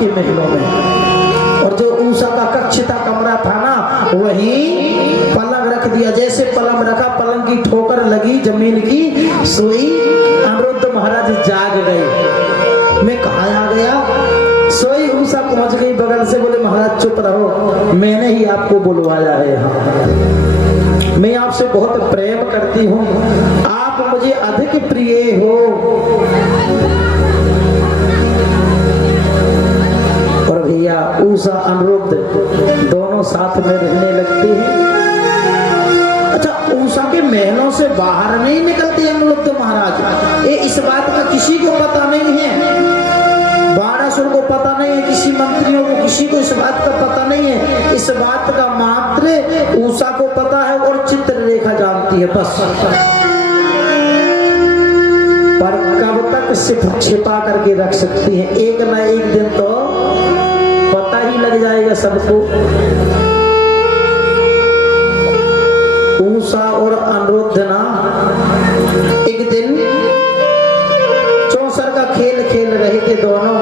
के महलों में। और जो ऊषा का कक्ष था, कमरा था ना, वही पलंग रख दिया। जैसे पलंग रखा, पलंग की ठोकर लगी जमीन की, सोई अनिरुद्ध महाराज जाग गए। मैं कहाँ आ गया? सोई ऊषा पहुंच गई बगल से, बोले महाराज चुप रहो, मैंने ही आपको बुलवाया है यहाँ। मैं आपसे बहुत प्रेम करती हूँ, आप मुझे अधिक प्रिय हो। और भैया ऊषा अनिरुद्ध दोनों साथ में रहने लगते हैं। अच्छा, ऊषा के महलों से बाहर नहीं निकलते अनिरुद्ध महाराज, ये इस बात का किसी को पता नहीं है। बाणासुर को पता नहीं है, किसी मंत्रियों को, किसी को इस बात का पता नहीं है। इस बात का मात्र ऊषा को पता है और चित्रलेखा जानती है बस। पर कब तक सिर्फ छिपा करके रख सकती है? एक ना एक दिन तो पता ही लग जाएगा सबको। ऊषा और अनिरुद्ध ना एक दिन चौसर का खेल खेल रहे थे दोनों।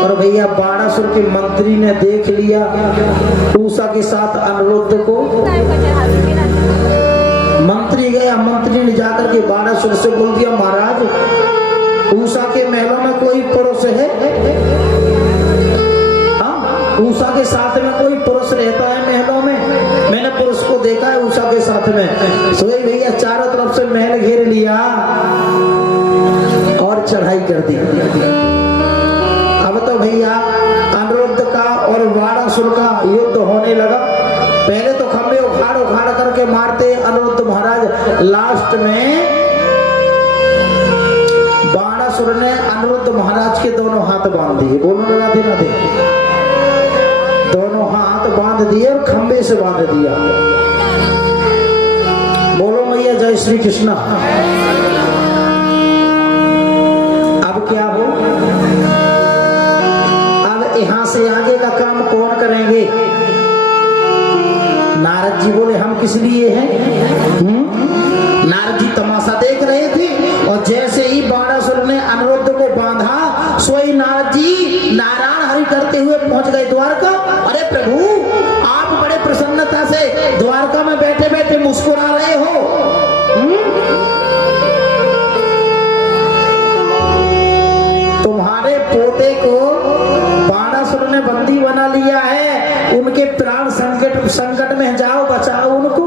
और भैया बाणासुर के मंत्री ने देख लिया ऊषा के साथ अनिरुद्ध को। मंत्री गया, मंत्री ने जाकर के बाणासुर से बोल दिया, महाराज ऊषा के महलों में कोई पुरुष है? हाँ, ऊषा के साथ में कोई पुरुष रहता है महलों में? मैंने पुरुष को देखा है ऊषा के साथ में। सोई भैया चारों तरफ से महल घेर लिया और चढ़ाई कर दी। अब तो भैया अनिरुद्ध का और बाणासुर का युद्ध होने लगा। पहले तो खंबे उखाड़ उखाड़ करके मारते अनिरुद्ध महाराज, लास्ट में बाणासुर ने अनिरुद्ध महाराज के दोनों हाथ बांध दिए। बोलो राधे राधे। दोनों हाथ बांध दिए और खंबे से बांध दिया। बोलो मैया जय श्री कृष्णा। अब क्या हो? अब यहां से आगे का काम कौन करेंगे? नारद जी बोले हम किस लिए हैं? नारद जी तमाशा देख रहे थे और जैसे ही बाणासुर ने अनिरुद्ध को बांधा, सोई नारद जी नारायण हरि करते हुए पहुंच गए द्वारका। अरे प्रभु, आप बड़े प्रसन्नता से द्वारका में बैठे बैठे मुस्कुरा रहे हो। तुम्हारे पोते को बाणासुर ने बंदी बना लिया है, उनके प्राण संकट में, जाओ बचाओ उनको।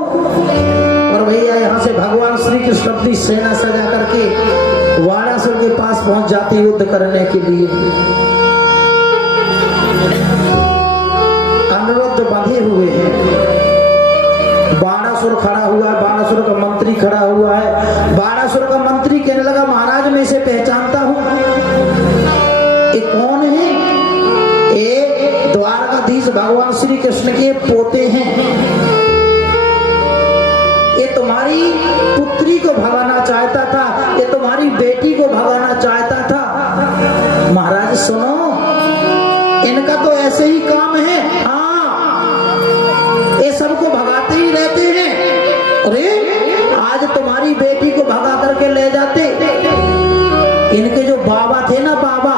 और भैया यहाँ से भगवान श्री कृष्ण अपनी सेना सजा करके बाणासुर के पास पहुंच जाते युद्ध करने के लिए। अनिरुद्ध बंधे हुए हैं, बाणासुर खड़ा हुआ है, बाणासुर का मंत्री खड़ा हुआ है। बाणासुर का मंत्री कहने लगा, महाराज मैं इसे पहचानता हूं, ये कौन है? ये द्वारकाधीश भगवान श्री कृष्ण के पोते हैं। ये तुम्हारी पुत्री को भगाना चाहता था, ये तुम्हारी बेटी को भगाना चाहता था। महाराज सुनो, इनका तो ऐसे ही काम है। हाँ, ये सबको भगाते ही रहते हैं। अरे आज तुम्हारी बेटी को भगा करके ले जाते। इनके जो बाबा थे ना, बाबा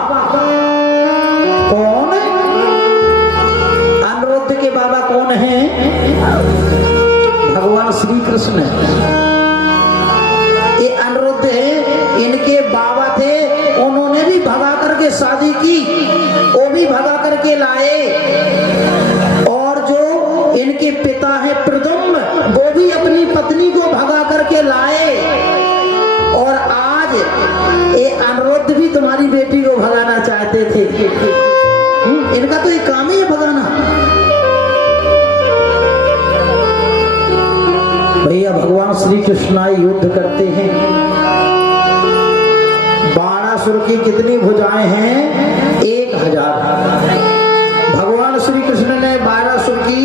कौन? अनिरुद्ध के बाबा कौन है? भगवान श्री कृष्ण। ये अनिरुद्ध है, इनके बाबा थे, उन्होंने भी भगा करके शादी की, वो भी भगा करके लाए। और जो इनके पिता है प्रद्युम्न, वो भी अपनी पत्नी को भगा करके लाए। और आज ये अनिरुद्ध भी तुम्हारी बेटी को भगाना चाहते थे। इनका तो एक काम ही है भगाना। भैया भगवान श्री कृष्ण युद्ध करते हैं। बाणासुर की कितनी भुजाएं हैं? 1000। भगवान श्री कृष्ण ने बाणासुर की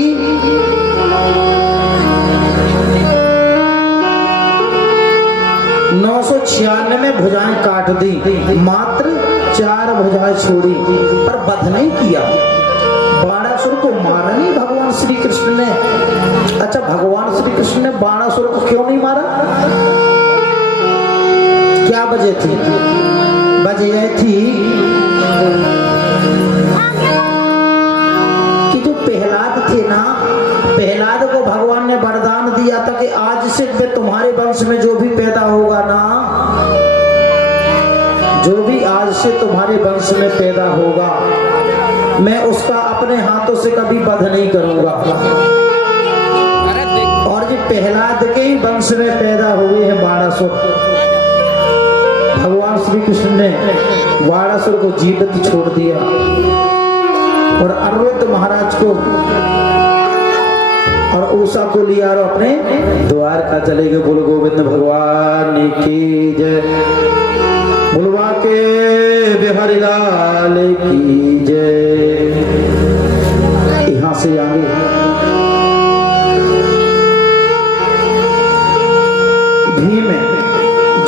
996 भुजाएं काट दी, मात्र 4 भुजाएं छोड़ी, पर वध नहीं किया। बाणासुर को मारा नहीं भगवान श्री कृष्ण ने। अच्छा, भगवान श्री कृष्ण ने बाणासुर को क्यों नहीं मारा? क्या वजह थी? वजह थी कि जो प्रहलाद थे ना, प्रहलाद को भगवान ने वरदान दिया था कि आज से तुम्हारे वंश में जो भी पैदा होगा ना, जो भी आज से तुम्हारे वंश में पैदा होगा, मैं उसका अपने हाथों से कभी वध नहीं करूंगा। और जो प्रहलाद के ही वंश में पैदा हुए हैं बाणासुर, भगवान श्री कृष्ण ने बाणासुर को जीवित छोड़ दिया और अनिरुद्ध महाराज को और उषा को लिया और अपने द्वार का चले गए। बोल गोविंद भगवान की जय, बुलवा के बिहारी लाल की जय। यहां से आगे भीम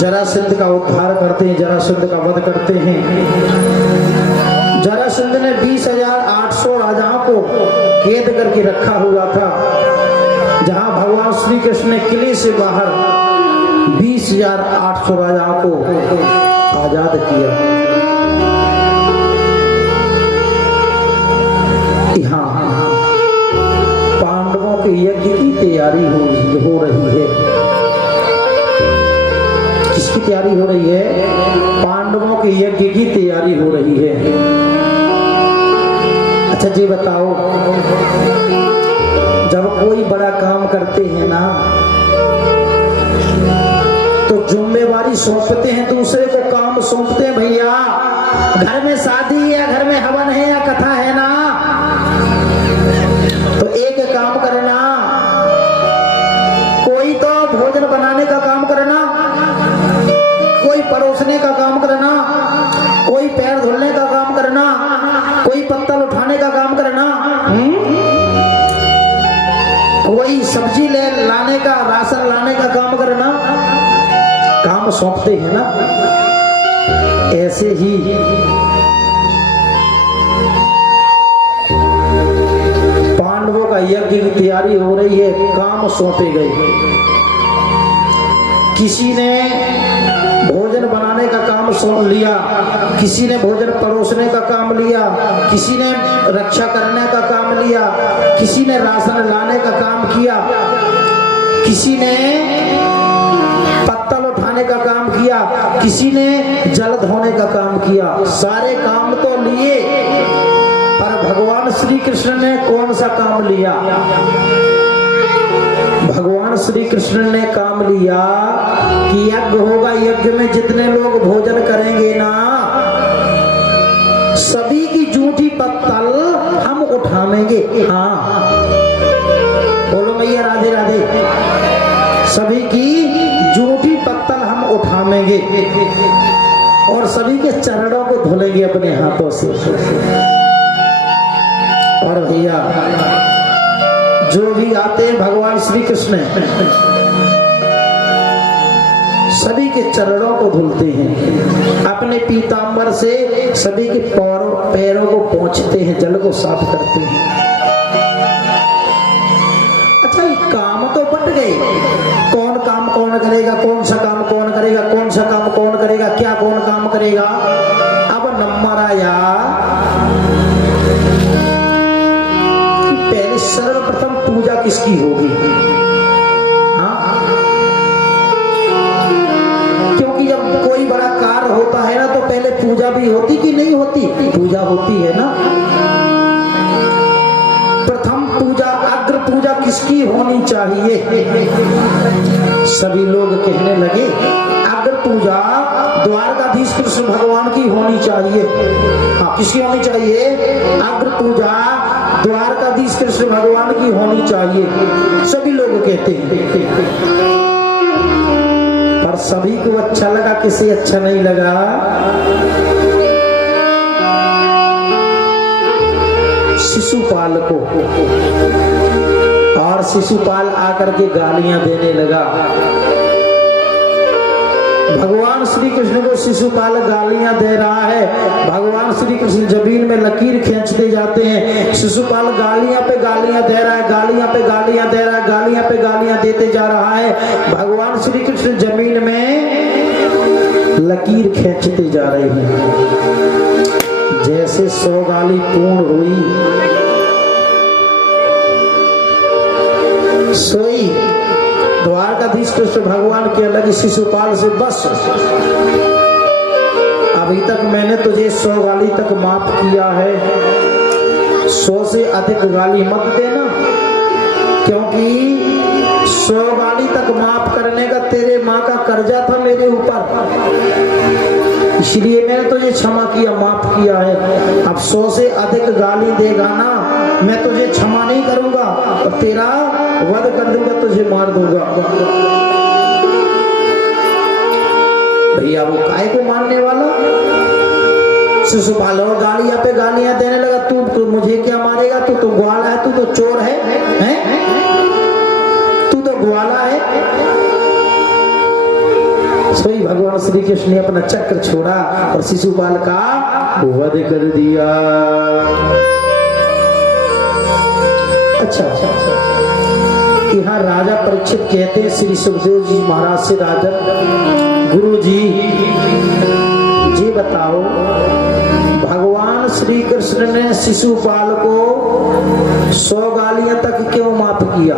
जरासंध का उद्धार करते हैं, जरासंध का वध करते हैं। जरासंध ने 20,800 राजाओं को कैद करके रखा हुआ था, जहां भगवान श्री कृष्ण ने किले से बाहर 20,800 राजाओं को आजाद किया। यहाँ पांडवों के यज्ञ की तैयारी हो रही है। किसकी तैयारी हो रही है? पांडवों के यज्ञ की तैयारी हो रही है। अच्छा जी बताओ, जब कोई बड़ा काम करते हैं ना तो जिम्मेवारी सौंपते हैं, दूसरे को काम सौंपते हैं। भैया घर में शादी है, घर में हवन है या कथा है ना, तो एक काम करना, कोई तो भोजन बनाने का काम करना, कोई परोसने का काम करना, कोई पैर धुलने का काम करना, कोई पत्तल उठाने का काम करना, कोई सब्जी लाने का, राशन लाने का काम करना, काम सौंपते हैं ना। ऐसे ही पांडवों का यज्ञ की तैयारी हो रही है, काम सौंपे गए। किसी ने भोजन बनाने का काम सौंप लिया, किसी ने भोजन परोसने का काम लिया, किसी ने रक्षा करने का काम लिया, किसी ने राशन लाने का काम किया, किसी ने पत्तल उठाने का काम किया, किसी ने जल धोने का काम किया। सारे काम तो लिए, पर भगवान श्री कृष्ण ने कौन सा काम लिया? भगवान श्री कृष्ण ने काम लिया कि यज्ञ होगा, यज्ञ में जितने लोग भोजन करेंगे ना, सभी की जूठी पत्तल हम उठाएंगे। हाँ बोलो मैया राधे राधे। सभी की जूठी पत्तल हम उठाएंगे और सभी के चरणों को धुलेंगे अपने हाथों से। और भैया जो भी आते हैं भगवान श्री कृष्ण सभी के चरणों को धुलते हैं, अपने पीतांबर से सभी के पैरों को पोंछते हैं, जल को साफ करते हैं। अच्छा ये काम तो बट गए, कौन काम कौन करेगा, कौन सा काम कौन करेगा, कौन सा काम कौन करेगा, क्या कौन काम करेगा। अब नंबर आया कि पहले सर्वप्रथम पूजा किसकी होगी। हाँ, क्योंकि जब कोई बड़ा कार्य होता है ना तो पहले पूजा भी होती कि नहीं होती? पूजा होती है ना। प्रथम पूजा, अग्र पूजा किसकी होनी चाहिए? सभी लोग कहने लगे अग्र पूजा द्वारकाधीश कृष्ण भगवान की होनी चाहिए। हाँ, किसकी होनी चाहिए? अग्र पूजा द्वारकाधीश कृष्ण भगवान की होनी चाहिए, सभी लोग कहते हैं। पर सभी को अच्छा लगा, किसे अच्छा नहीं लगा? शिशुपाल को। और शिशुपाल आकर के गालियां देने लगा। भगवान श्री कृष्ण को शिशुपाल गालियां दे रहा है। भगवान श्री कृष्ण जमीन में लकीर खींचते जाते हैं। शिशुपाल गालियां पे गालियां दे रहा है, गालियां पे गालियां दे रहा है, गालियां पे गालियां देते जा रहा है। भगवान श्री कृष्ण जमीन में लकीर खींचते जा रहे हैं। जैसे 100 गाली पूर्ण हुई सोई द्वारकाधीश कृष्ण भगवान के लगे शिशुपाल से, बस अभी तक मैंने तुझे 100 गाली तक माफ किया है, 100 से अधिक गाली मत देना, क्योंकि 100 गाली तक माफ करने का तेरे माँ का कर्जा था मेरे ऊपर, इसलिए मैंने तुझे क्षमा किया, माफ किया है। अब 100 से अधिक गाली देगा ना, मैं तुझे क्षमा नहीं करूंगा और तेरा वध कर दूंगा, तुझे मार दूंगा। भैया वो काय को मारने वाला? शिशुपाल और गालियां पे गालियां देने लगा, तू मुझे क्या मारेगा, तू तो ग्वाला है, तू तो चोर है, तू तो ग्वाला है। सोई भगवान श्री कृष्ण ने अपना चक्र छोड़ा और शिशुपाल का वध कर दिया। अच्छा, यहाँ राजा परीक्षित कहते हैं श्री सुखदेव जी महाराज से, राजन गुरु जी बताओ भगवान श्री कृष्ण ने शिशुपाल को 100 गालियां तक क्यों माफ किया?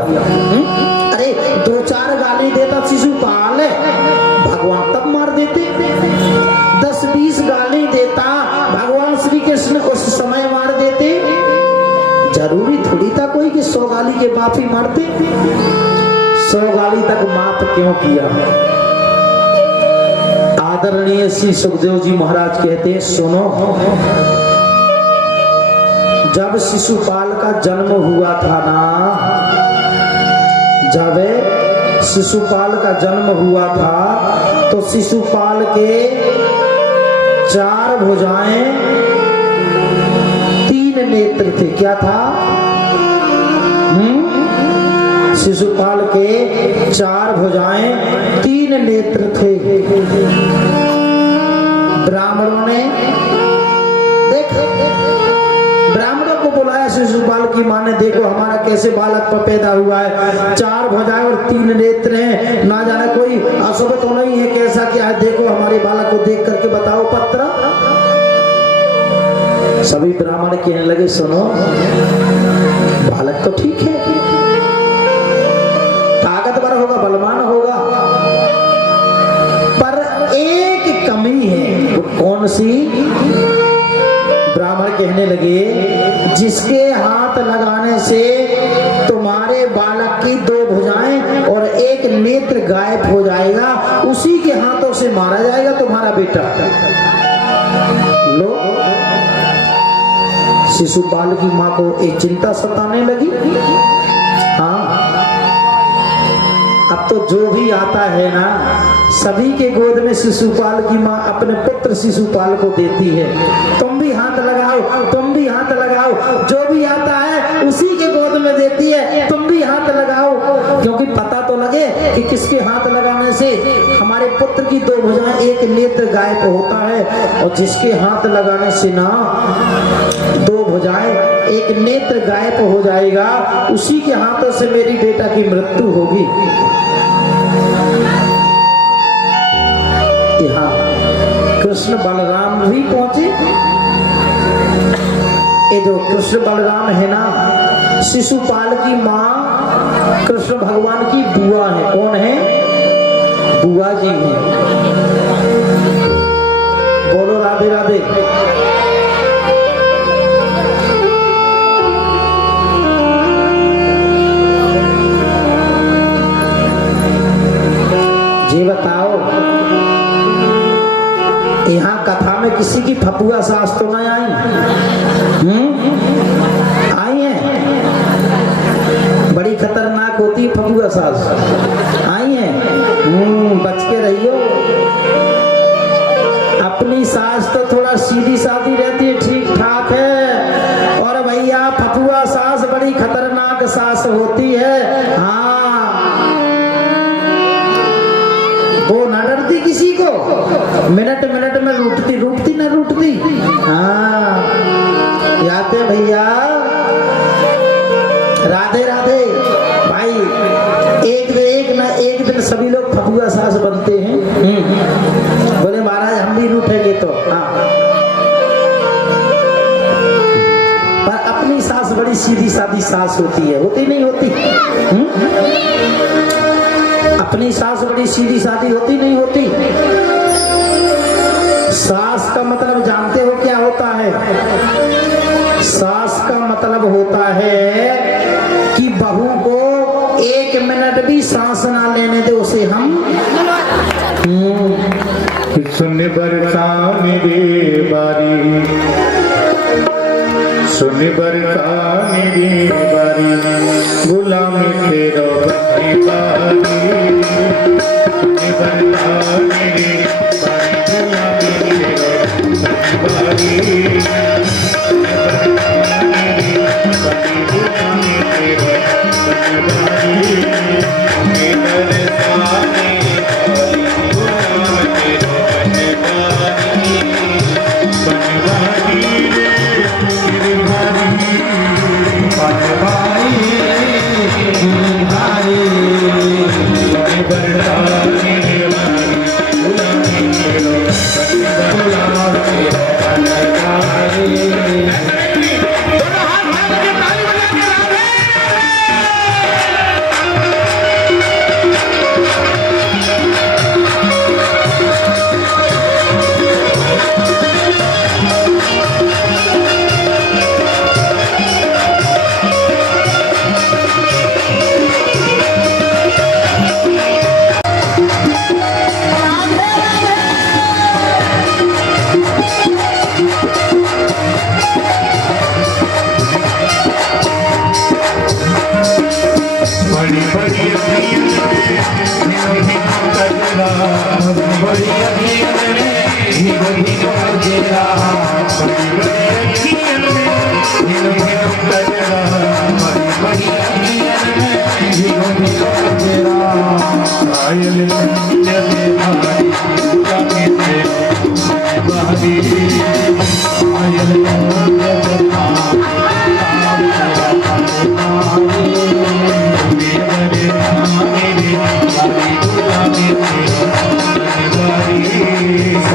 अरे 2-4 गाली देता शिशुपाल, भगवान तब मार देते। 10-20 गाली देता भगवान श्री कृष्ण उस समय मार देते। जरूरी थोड़ी था कोई कि 100 गाली के बाद ही मारते। 100 गाली तक माफ क्यों किया? आदरणीय श्री सुखदेव जी महाराज कहते हैं, सुनो, जब शिशुपाल का जन्म हुआ था ना, जब शिशुपाल का जन्म हुआ था तो शिशुपाल के 4 भुजाएं 3 नेत्र थे। क्या था? शिशुपाल के 4 भुजाएं 3 नेत्र थे। ब्राह्मणों ने ब्राह्मणों को बुलाया, शिशुपाल की माँ ने, देखो हमारा कैसे बालक पैदा हुआ है, 4 भुजाएं और 3 नेत्र हैं, ना जाने कोई अशुभ तो नहीं है, कैसा क्या है, देखो हमारे बालक को देख करके बताओ पत्र। सभी ब्राह्मण कहने लगे, सुनो बालक तो ठीक है, ताकतवर होगा, बलवान होगा, पर एक कमी है। वो कौन सी? ब्राह्मण कहने लगे, जिसके हाथ लगाने से तुम्हारे बालक की 2 भुजाएं और 1 नेत्र गायब हो जाएगा, उसी के हाथों से मारा जाएगा तुम्हारा बेटा। लो, शिशुपाल की माँ को एक चिंता सताने लगी। हाँ, अब तो जो भी आता है ना, सभी के गोद में शिशुपाल की माँ अपने पुत्र शिशुपाल को देती है। तुम भी हाथ लगाओ, तुम भी हाथ लगाओ, जो भी आता है उसी के गोद में देती है, तुम भी हाथ लगाओ, क्योंकि पता तो लगे कि किसके हाथ लगाने से हमारे पुत्र की 2 भुजाएं 1 नेत्र गायब होता है, और जिसके हाथ लगाने से ना 2 भुजाएं 1 नेत्र गायब हो जाएगा, उसी के हाथों से मेरी बेटा की मृत्यु होगी। यहाँ कृष्ण बलराम भी पहुंचे। ये जो कृष्ण बलराम है ना, शिशुपाल की माँ कृष्ण भगवान की बुआ है। कौन है? बुआ जी है। बोलो राधे राधे। जी बताओ, यहाँ कथा में किसी की फपुआ सास तो नहीं आई? आई है? बड़ी खतरनाक होती है फपुआ सास। आई है? बच के रहियो। अपनी सास तो थोड़ा सीधी सादी रहती है, ठीक ठाक है, और भैया फपुआ सास बड़ी खतरनाक सास होती है। हाँ, वो न डरती किसी को, मिनट मिनट में रूठती न रूठती। हाँ, याद है भैया? राधे राधे भाई। एक दिन सभी लोग फपुआ सास बनते हैं। बोले महाराज हम भी रूठेंगे तो। हाँ, बड़ी सीधी सादी सास होती है, होती नहीं होती? अपनी सास बड़ी सीधी सादी होती नहीं होती? सास का मतलब जानते हो क्या होता है? सास का मतलब होता है कि बहू को 1 मिनट भी सांस ना लेने दे उसे हम सुन बरसा मेरी बारी, सुन बरसा मेरी बारी, गुलाम तेरा बनी बारी, सुन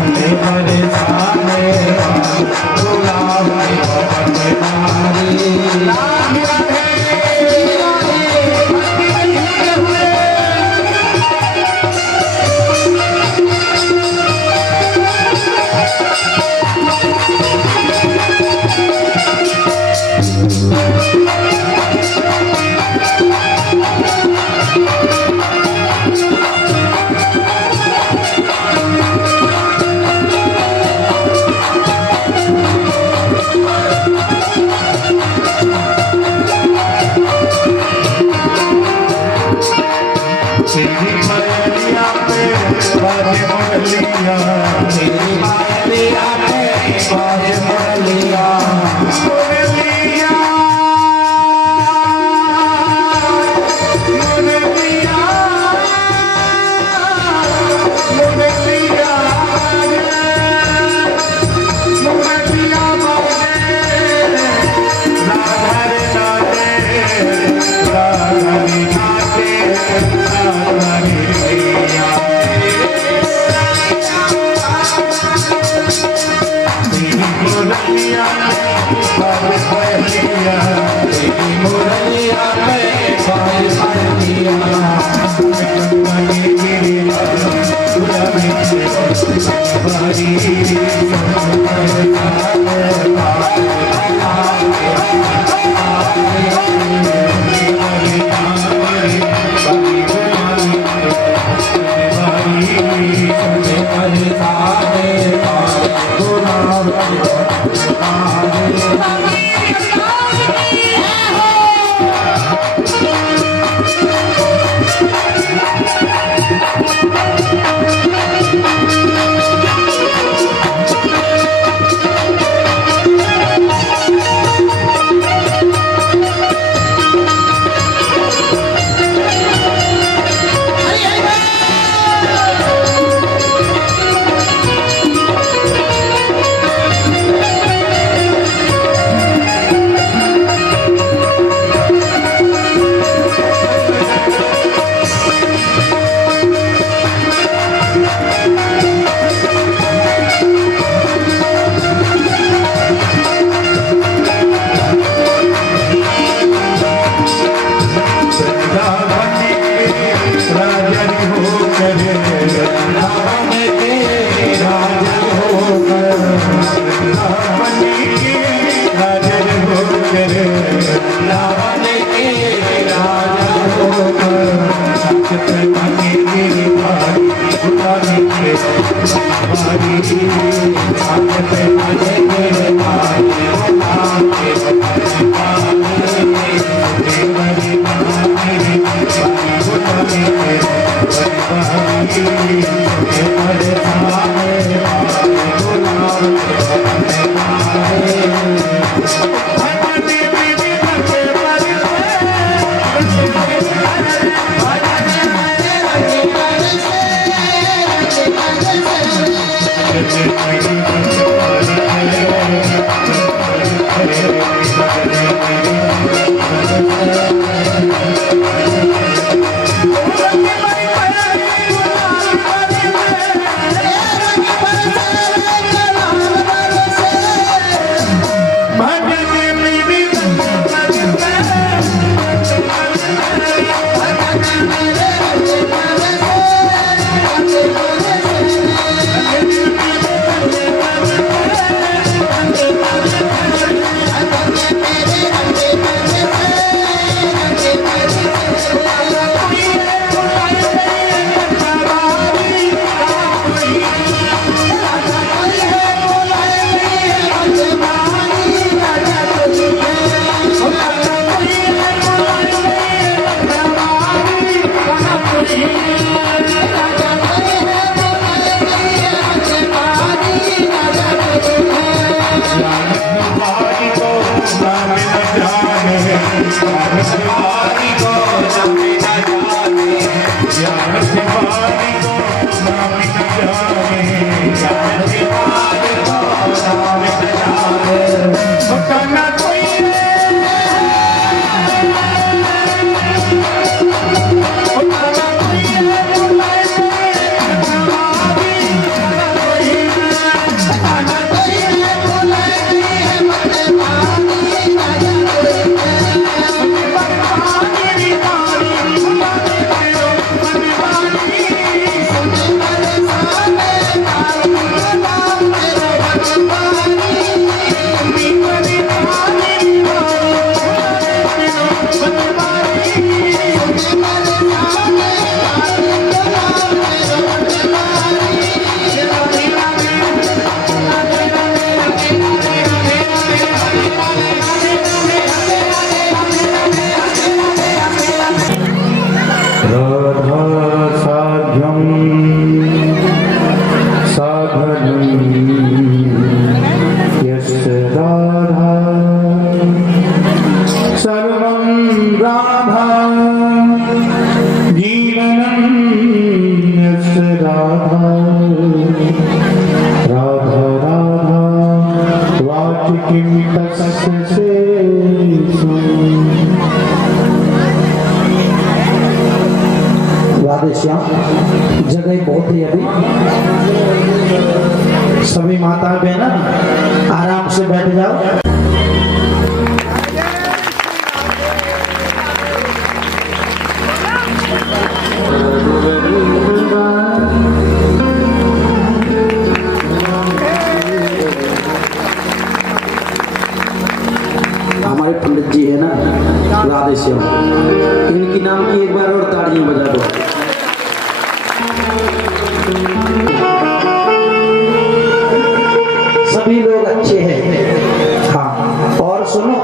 बरसा मेरी बारी, गुलाम तेरा राधे श्याम। जगह बहुत ही अभी सभी माता बहन आराम से बैठ जाओ। हमारे पंडित जी है ना राधे श्याम, इनकी नाम की एक बार और तालियां बजा दो। सभी लोग अच्छे हैं। हाँ, और सुनो,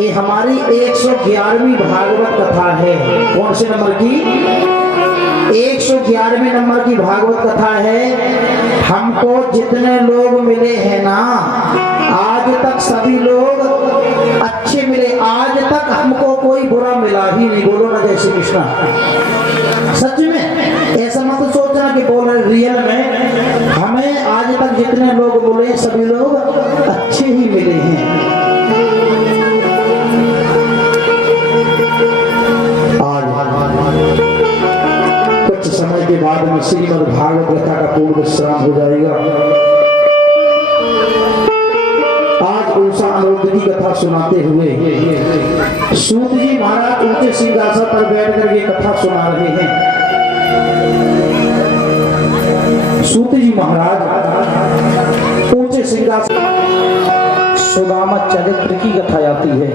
ये हमारी 111वीं भागवत कथा है। कौन से नंबर की? 111वें नंबर की भागवत कथा है। हमको जितने लोग मिले हैं ना, आज तक सभी लोग अच्छे मिले। आज तक हमको कोई बुरा मिला ही नहीं। बोलो ना जय श्री कृष्णा। सच में, ऐसा मत सोचना कि बोल रहे, रियल में हमें आज तक जितने लोग बोले सभी लोग अच्छे ही मिले हैं। आज कुछ समय के बाद में श्रीमद् भागवत कथा का पूर्ण विश्राम हो जाएगा। आज उषा अनिरुद्ध की कथा सुनाते हुए सूत जी महाराज ऊंचे सिंहासन पर बैठ कर ये कथा सुना रहे हैं। सूत जी महाराज ऊंचे सिंहासन, सुदामा चरित्र की कथा आती है।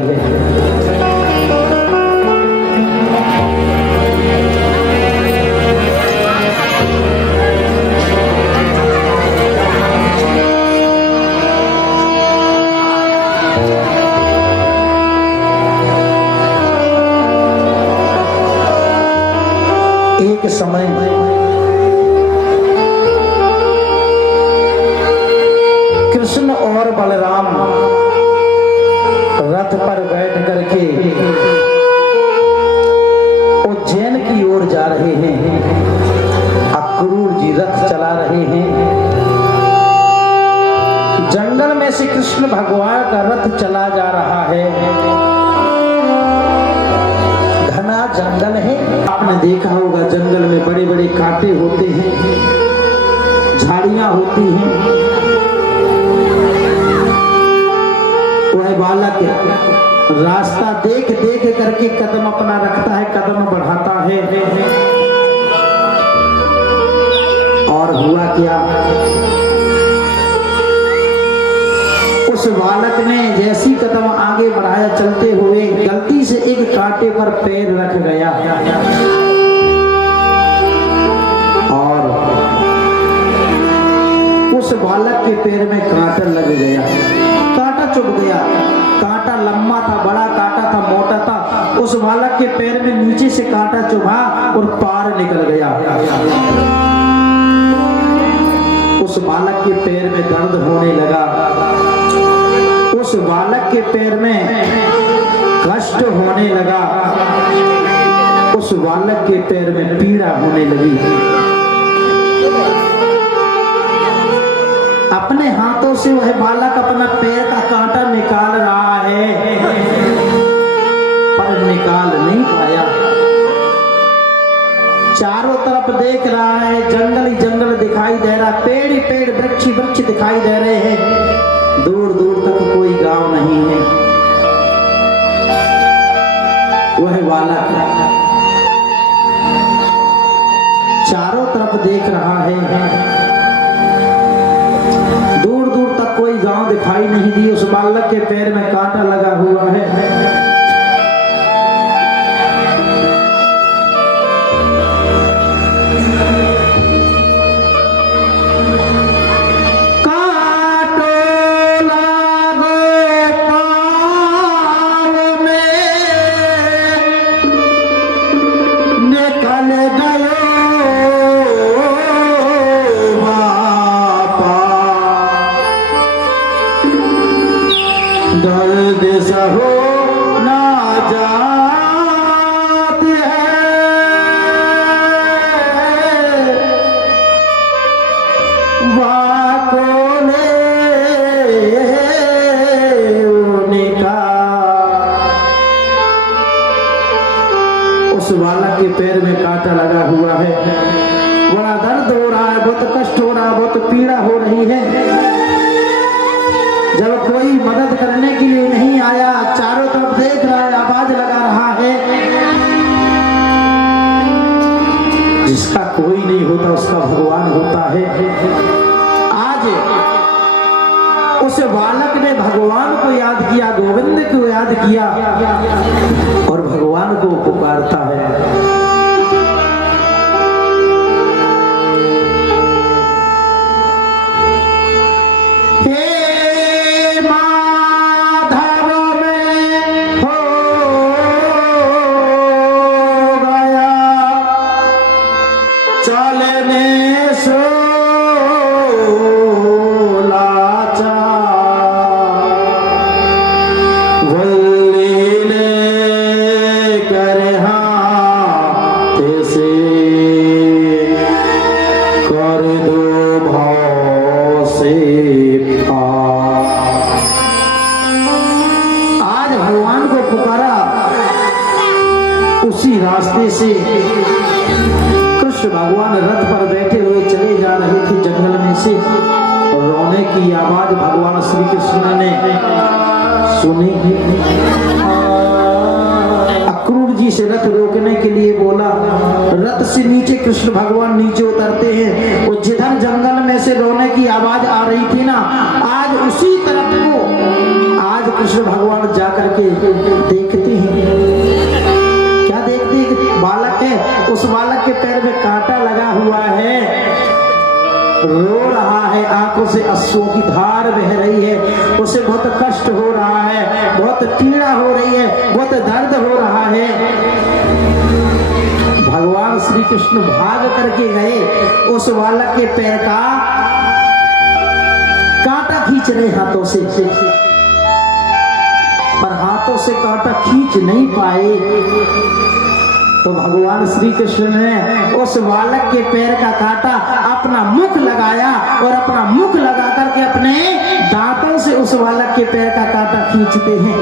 कृष्ण और बलराम रथ पर बैठ करके उज्जैन की ओर जा रहे हैं। अक्रूर जी रथ चला रहे हैं। जंगल में से कृष्ण भगवान का रथ चला जा रहा है। घना जंगल है। आपने देखा होगा जंगल में बड़े बड़े कांटे होते हैं, झाड़ियां होती हैं। वह बालक रास्ता देख देख करके कदम अपना रखता है, कदम बढ़ाता है। और हुआ क्या, उस बालक ने जैसी कदम आगे बढ़ाया चलते हुए गलती से एक कांटे पर पैर रख गया और उस बालक के पैर में कांटा लग गया। कांटा चुभ गया। कांटा लंबा था, बड़ा कांटा था, मोटा था। उस बालक के पैर में नीचे से कांटा चुभा और पार निकल गया। उस बालक के पैर में दर्द होने लगा। उस बालक के पैर में कष्ट होने लगा। उस बालक के पैर में पीड़ा होने लगी। अपने हाथों से वह बालक अपना पैर का कांटा निकाल रहा है, पर निकाल नहीं पाया। चारों तरफ देख रहा है, जंगल ही जंगल दिखाई दे रहा, पेड़ ही पेड़, वृक्ष ही वृक्ष दिखाई दे रहे हैं। दूर दूर तक कोई गांव नहीं है। वह बालक चारों तरफ देख रहा है, दूर दूर तक कोई गांव दिखाई नहीं दी। उस बालक के पैर में कांटा लगा हुआ है। दर्द सहो ना जात है, वाकोले उनका। उस बालक के पैर में कांटा लगा हुआ है। बड़ा दर्द हो रहा है, बहुत कष्ट हो रहा है, बहुत पीड़ा हो रही है। जब कोई मदद करने के लिए नहीं आया, चारों तरफ देख रहा है, आवाज लगा रहा है। जिसका कोई नहीं होता उसका भगवान होता है। आज उस बालक ने भगवान को याद किया, गोविंद को याद किया और भगवान को पुकारता है। उसी रास्ते से कृष्ण भगवान रथ पर बैठे हुए चले जा रहे थे जंगल में से, और रोने की आवाज भगवान श्री कृष्ण ने सुनी। अक्रूर जी से रथ रोकने के लिए बोला। रथ से नीचे कृष्ण भगवान नीचे उतरते हैं, और जिधर जंगल में से रोने की आवाज आ रही थी ना, आज उसी तरफ को आज कृष्ण भगवान जाकर के देखते हैं। क्या देखते हैं? बालक है, उस बालक के पैर में कांटा लगा हुआ है, रो रहा है, आंखों से अश्रु की धार बह रही है, उसे बहुत कष्ट हो रहा है, बहुत पीड़ा हो रही है, बहुत दर्द हो रहा है। भगवान श्री कृष्ण भाग करके गए, उस बालक के पैर का कांटा खींच रहे हाथों से, पर हाथों से कांटा खींच नहीं पाए। तो भगवान श्री कृष्ण ने उस बालक के पैर का कांटा अपना मुख लगाया और अपना मुख लगा करके अपने दांतों से उस बालक के पैर का कांटा खींचते हैं।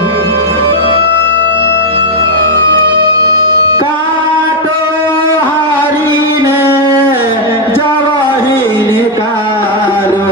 काटो हरि ने जब ही निकालो,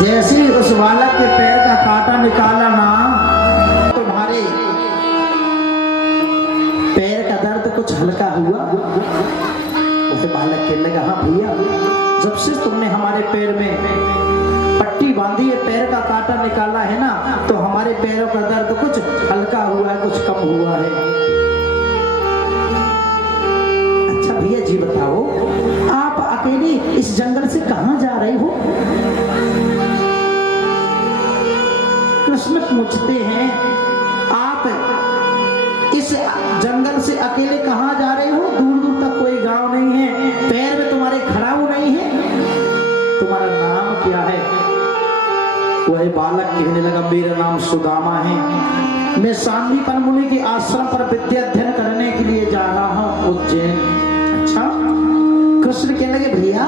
जैसे ही उस बालक के पैर का कांटा निकाला ना, तुम्हारे पैर का दर्द कुछ हल्का हुआ। उसे बालक कहने लगा, हाँ भैया, जब से तुमने हमारे पैर में पट्टी बांधी है, पैर का कांटा निकाला है ना, तो हमारे पैरों का दर्द कुछ हल्का हुआ है, कुछ कम हुआ है। अच्छा भैया जी बताओ, आप अकेले इस जंगल से कहाँ जा रहे हो? कृष्ण पूछते हैं, आप इस जंगल से अकेले कहाँ जा रहे हो? दूर दूर तक कोई गांव नहीं है, पैर में तुम्हारे खड़ाऊ नहीं है, तुम्हारा नाम क्या है? वह बालक कहने लगा, मेरा नाम सुदामा है, मैं सांदीपन मुनि के आश्रम पर विद्या अध्ययन करने के लिए जा रहा हूँ, उज्जैन। अच्छा, कृष्ण कहने लगे, भैया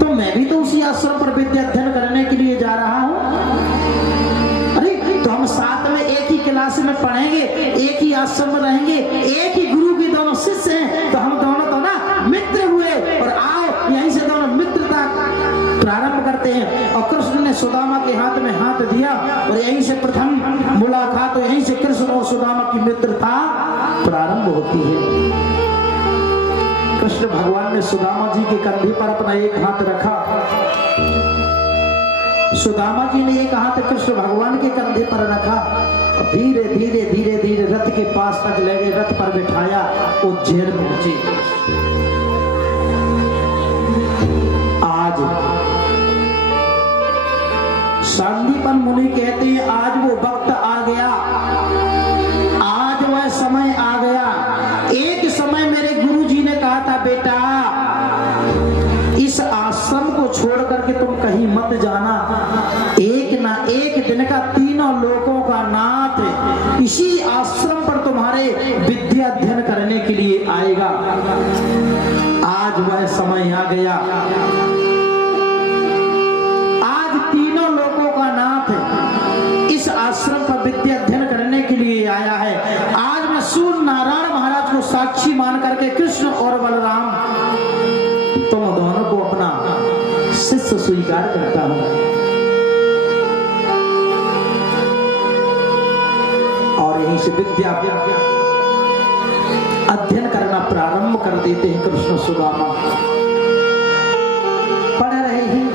तो मैं भी तो उसी आश्रम पर विद्या अध्ययन करने के लिए जा रहा हूँ। तो हम साथ में एक ही क्लास में पढ़ेंगे, एक ही आश्रम में रहेंगे, एक ही गुरु के दोनों शिष्य हैं, तो हम दोनों तो ना मित्र हुए, और आओ यहीं से दोनों मित्रता प्रारंभ करते हैं। और कृष्ण ने सुदामा के हाथ में हाथ दिया और यहीं से प्रथम मुलाकात, तो यहीं से कृष्ण और सुदामा की मित्रता प्रारंभ होती है। कृष्ण भगवान ने सुदामा जी के कंधे पर अपना एक हाथ रखा, सुदामा जी ने एक हाथ कृष्ण भगवान के कंधे पर रखा और धीरे धीरे धीरे धीरे रथ के पास तक ले गए, रथ पर बिठाया, उज्जैन पहुंचे। आज सांदीपन मुनि कहते हैं, आज वो वक्त आ गया, आज वह समय आ गया। एक समय मेरे गुरुजी ने कहा था, बेटा इस आश्रम को छोड़ करके तुम कहीं मत जाना, एक ना एक दिन का तीनों लोगों का नाथ इसी आश्रम पर तुम्हारे विद्या अध्ययन करने के लिए आएगा। आज वह समय आ गया, आज तीनों लोगों का नाथ इस आश्रम पर विद्या अध्ययन करने के लिए आया है। आज मैं सूर्य नारायण महाराज को साक्षी मान करके कृष्ण और बलराम तुम दोनों को अपना शिष्य स्वीकार करता हूं। और यहीं से विद्या अध्ययन करना प्रारंभ कर देते हैं कृष्ण सुदामा। पढ़ रहे हैं,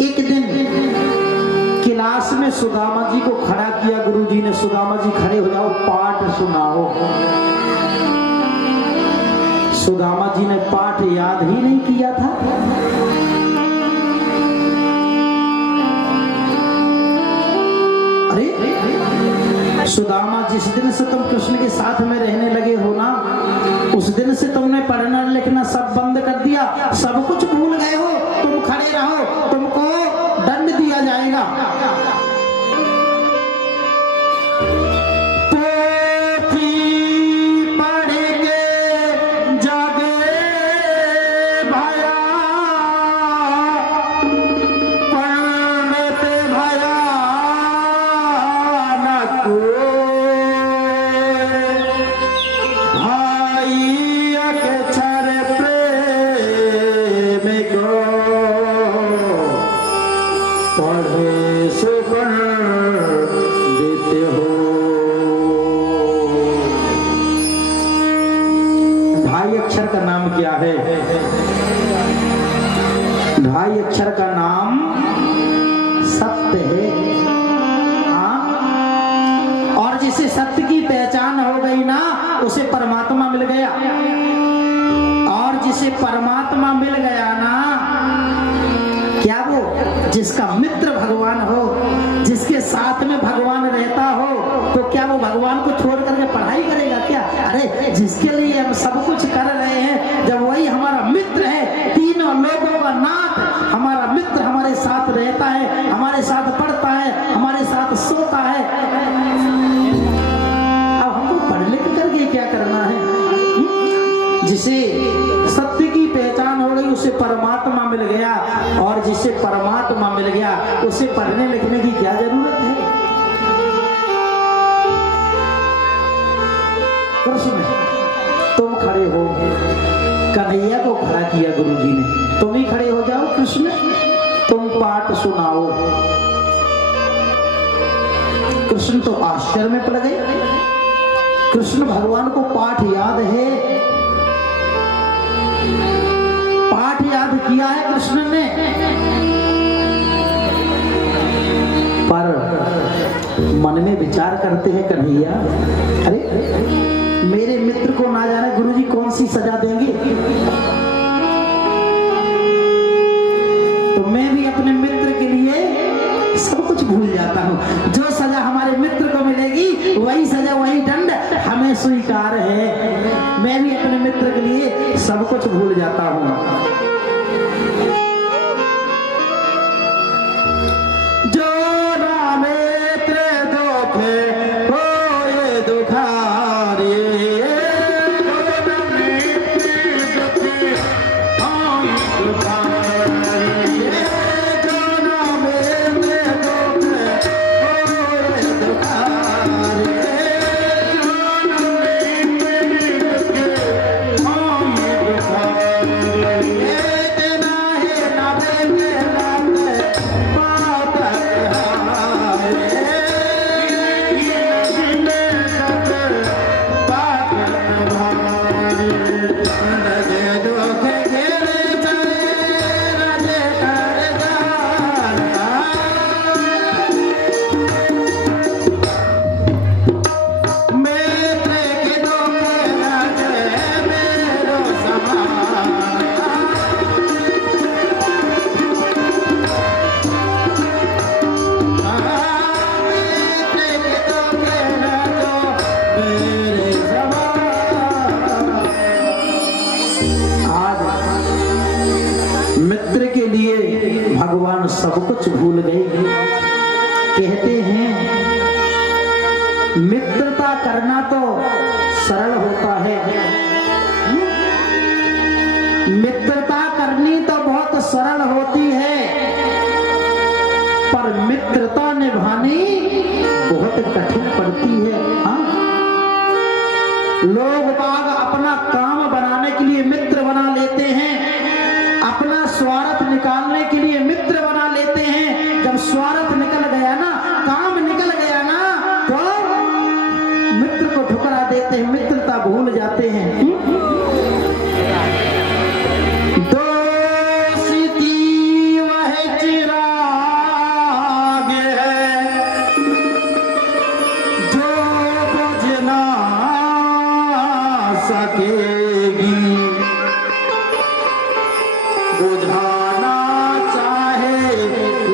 एक दिन क्लास में सुदामा जी को खड़ा किया गुरुजी ने, सुदामा जी खड़े हो जाओ, पाठ सुनाओ। सुदामा जी ने पाठ याद ही नहीं किया था। अरे सुदामा, जिस दिन से तुम कृष्ण के साथ में रहने लगे हो ना, उस दिन से तुमने पढ़ना लिखना सब बंद कर दिया, सब कुछ भूल गए हो। तुम खड़े रहो, तुमको दंड दिया जाएगा। ढाई अक्षर का नाम सत्य है। और जिसे सत्य की पहचान हो गई ना, उसे परमात्मा मिल गया। और जिसे परमात्मा मिल गया ना, क्या वो जिसका मित्र भगवान हो, जिसके साथ में भगवान रहता हो, तो क्या वो भगवान को छोड़ करके पढ़ाई करेगा क्या? अरे जिसके लिए हम सब कुछ कर रहे हैं, जब वही हमारा मित्र है, तीनों लोगों का नाथ हमारा मित्र हमारे साथ रहता है, हमारे साथ पढ़ता है, हमारे साथ सोता है, अब हमको पढ़ लिख करके क्या करना है? जिसे सत्य की पहचान हो गई, उसे परमात्मा मिल गया। और जिसे परमात्मा मिल गया, उसे पढ़ने लिखने की क्या जरूरत है? कृष्ण, तुम खड़े हो, कन्हैया को खड़ा किया गुरुजी ने, तुम ही खड़े हो जाओ। कृष्ण, तुम पाठ सुनाओ। कृष्ण तो आश्चर्य में पड़ गए। कृष्ण भगवान को पाठ याद है, पाठ याद किया है कृष्ण ने, पर मन में विचार करते हैं कन्हैया, अरे मेरे मित्र को ना जाने गुरुजी कौन सी सजा देंगे, तो मैं भी अपने मित्र के लिए सब कुछ भूल जाता हूँ। जो सजा हमारे मित्र को मिलेगी, वही सजा, वही दंड हमें स्वीकार है। मैं भी अपने मित्र के लिए सब कुछ भूल जाता हूँ। भगवान सब कुछ भूल गए। कहते हैं मित्रता करना तो सरल होता है, मित्रता करनी तो बहुत सरल होती है, पर मित्रता निभानी बहुत कठिन पड़ती है। हाँ? लोग बाग अपना काम बनाने के लिए मित्र बना लेते हैं, अपना स्वार्थ निकालने के लिए मित्र बना लेते हैं। जब स्वार्थ निकल गया ना, काम निकल गया ना, तो मित्र को ठुकरा देते हैं, मित्रता भूल जाते हैं। दोस्ती वह चिराग है जो बुझ ना सकेगी, बुझाना चाहे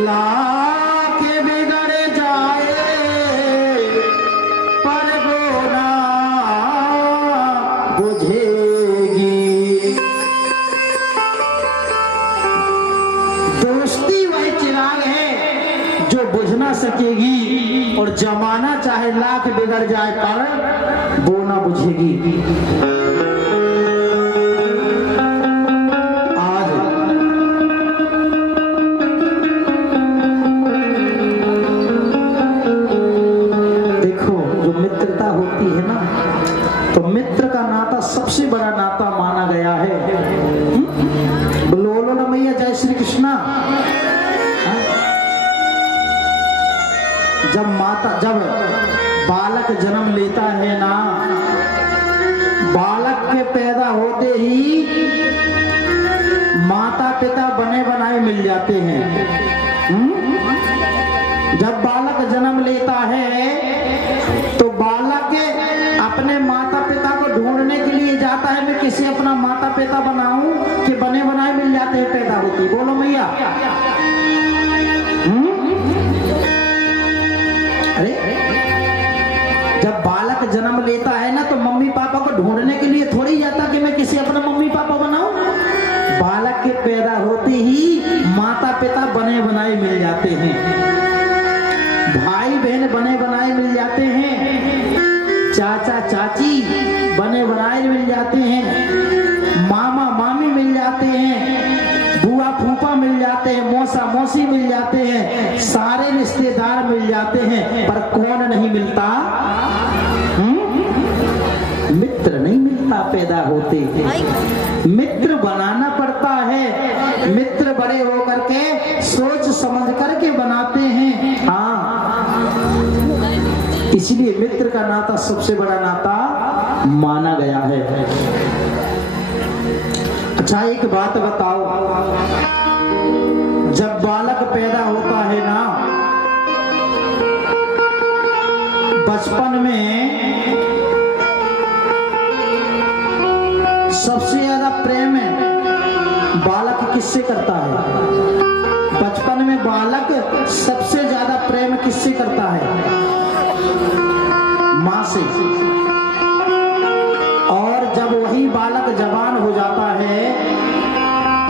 लाके बुझ ना सकेगी, और जमाना चाहे लाख बिगड़ जाए पर वो ना बुझेगी। आज देखो जो मित्रता होती है ना, तो मित्र का नाता सबसे बड़ा नाता माना गया है। बोलो ना मैया जय श्री कृष्णा। जब बालक जन्म लेता है ना, बालक के पैदा होते ही माता पिता बने बनाए मिल जाते हैं। जब बालक जन्म लेता है तो बालक अपने माता पिता को ढूंढने के लिए जाता है, मैं किसे अपना माता पिता बनाऊं, कि बने बनाए मिल जाते हैं, पैदा होती। बोलो मैया। अरे जब बालक जन्म लेता है ना, तो मम्मी पापा को ढूंढने के लिए थोड़ी जाता कि मैं किसी अपना मम्मी पापा बनाऊं। बालक के पैदा होते ही माता पिता बने बनाए मिल जाते हैं, भाई बहन बने बनाए मिल जाते हैं, चाचा चाची बने बनाए मिल जाते हैं, मामा मामी मिल जाते हैं, बुआ फूफा मिल जाते हैं, मौसा मौसी मिल जाते हैं, सारे रिश्तेदार मिल जाते हैं, पर कौन नहीं मिलता? मित्र नहीं मिलता पैदा होते। मित्र बनाना पड़ता है। मित्र बड़े होकर के सोच समझ करके बनाते हैं। हाँ, इसलिए मित्र का नाता सबसे बड़ा नाता माना गया है। अच्छा एक बात बताओ, जब बालक पैदा होता है ना, बचपन में सबसे ज्यादा प्रेम बालक किससे करता है? बचपन में बालक सबसे ज्यादा प्रेम किससे करता है? माँ से। और जब वही बालक जवान हो जाता है,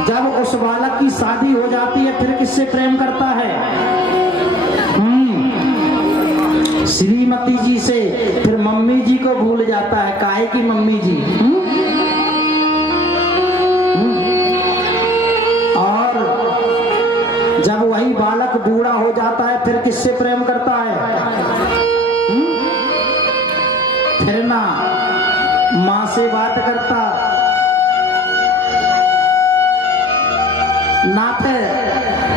जब उस बालक की शादी हो जाती है, फिर किससे प्रेम करता है? श्रीमती जी से। फिर मम्मी जी को भूल जाता है। काहे की मम्मी जी? और जब वही बालक बूढ़ा हो जाता है, फिर किससे प्रेम करता है? फिर ना माँ से बात करता, ना फिर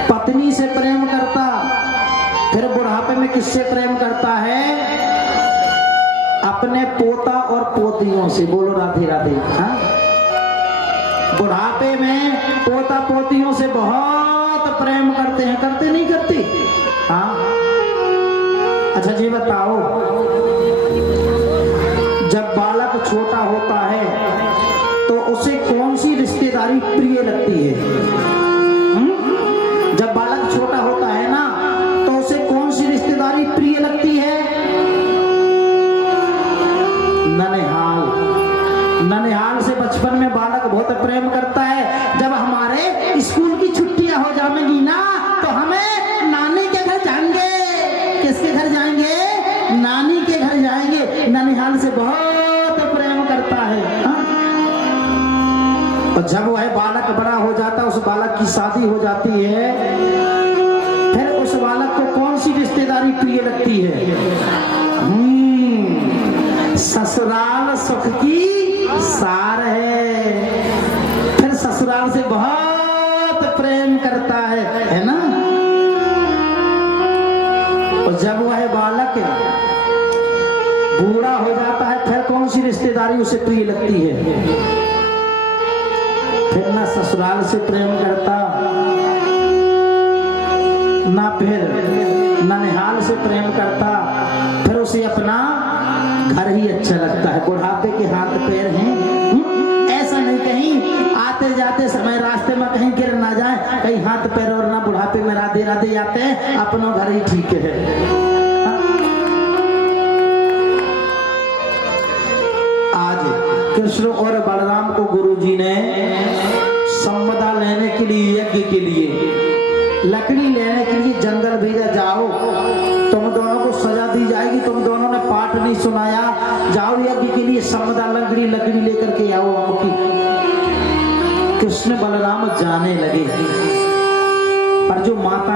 पत्नी से प्रेम करता, फिर बुढ़ापे में किससे प्रेम करता है? अपने पोता और पोतियों से। बोलो राधे राधे। हाँ, बुढ़ापे में पोता पोतियों से बहुत प्रेम करते हैं। करते नहीं करती? हाँ। अच्छा जी बताओ, जब बालक छोटा होता है तो उसे कौन सी रिश्तेदारी प्रिय लगती है? जब बालक छोटा होता है ना, तो उसे कौन सी रिश्तेदारी प्रिय लगती है? ननिहाल। ननिहाल से बचपन में बालक बहुत प्रेम करता है। जब हमारे स्कूल की छुट्टियां हो जाएंगी ना, तो हमें नानी के घर जाएंगे। किसके घर जाएंगे? नानी के घर जाएंगे। ननिहाल से बहुत प्रेम करता है। हाँ? और जब वह बालक बड़ा हो जाता है, उस बालक की शादी हो जाती है, फिर उस बालक को कौन सी रिश्तेदारी प्रिय लगती है? ससुराल सुख की सार है। फिर ससुराल से बहुत प्रेम करता है ना? और जब वह बालक बूढ़ा हो जाता है, फिर कौन सी रिश्तेदारी उसे प्रिय लगती है? फिर ना ससुराल से प्रेम करता, ना फिर ननिहाल से प्रेम करता, फिर उसे अपना घर ही अच्छा लगता है। बुढ़ापे के हाथ पैर हैं, ऐसा नहीं कहीं आते जाते समय रास्ते में कहीं गिर ना जाए, कहीं हाथ पैर और ना बुढ़ापे में राधे राधे जाते हैं, अपना घर ही ठीक है। आज कृष्ण और बलराम को गुरुजी ने संपदा लेने के लिए, यज्ञ के लिए, लकड़ी लेने के लिए जंगल भेजा। जाओ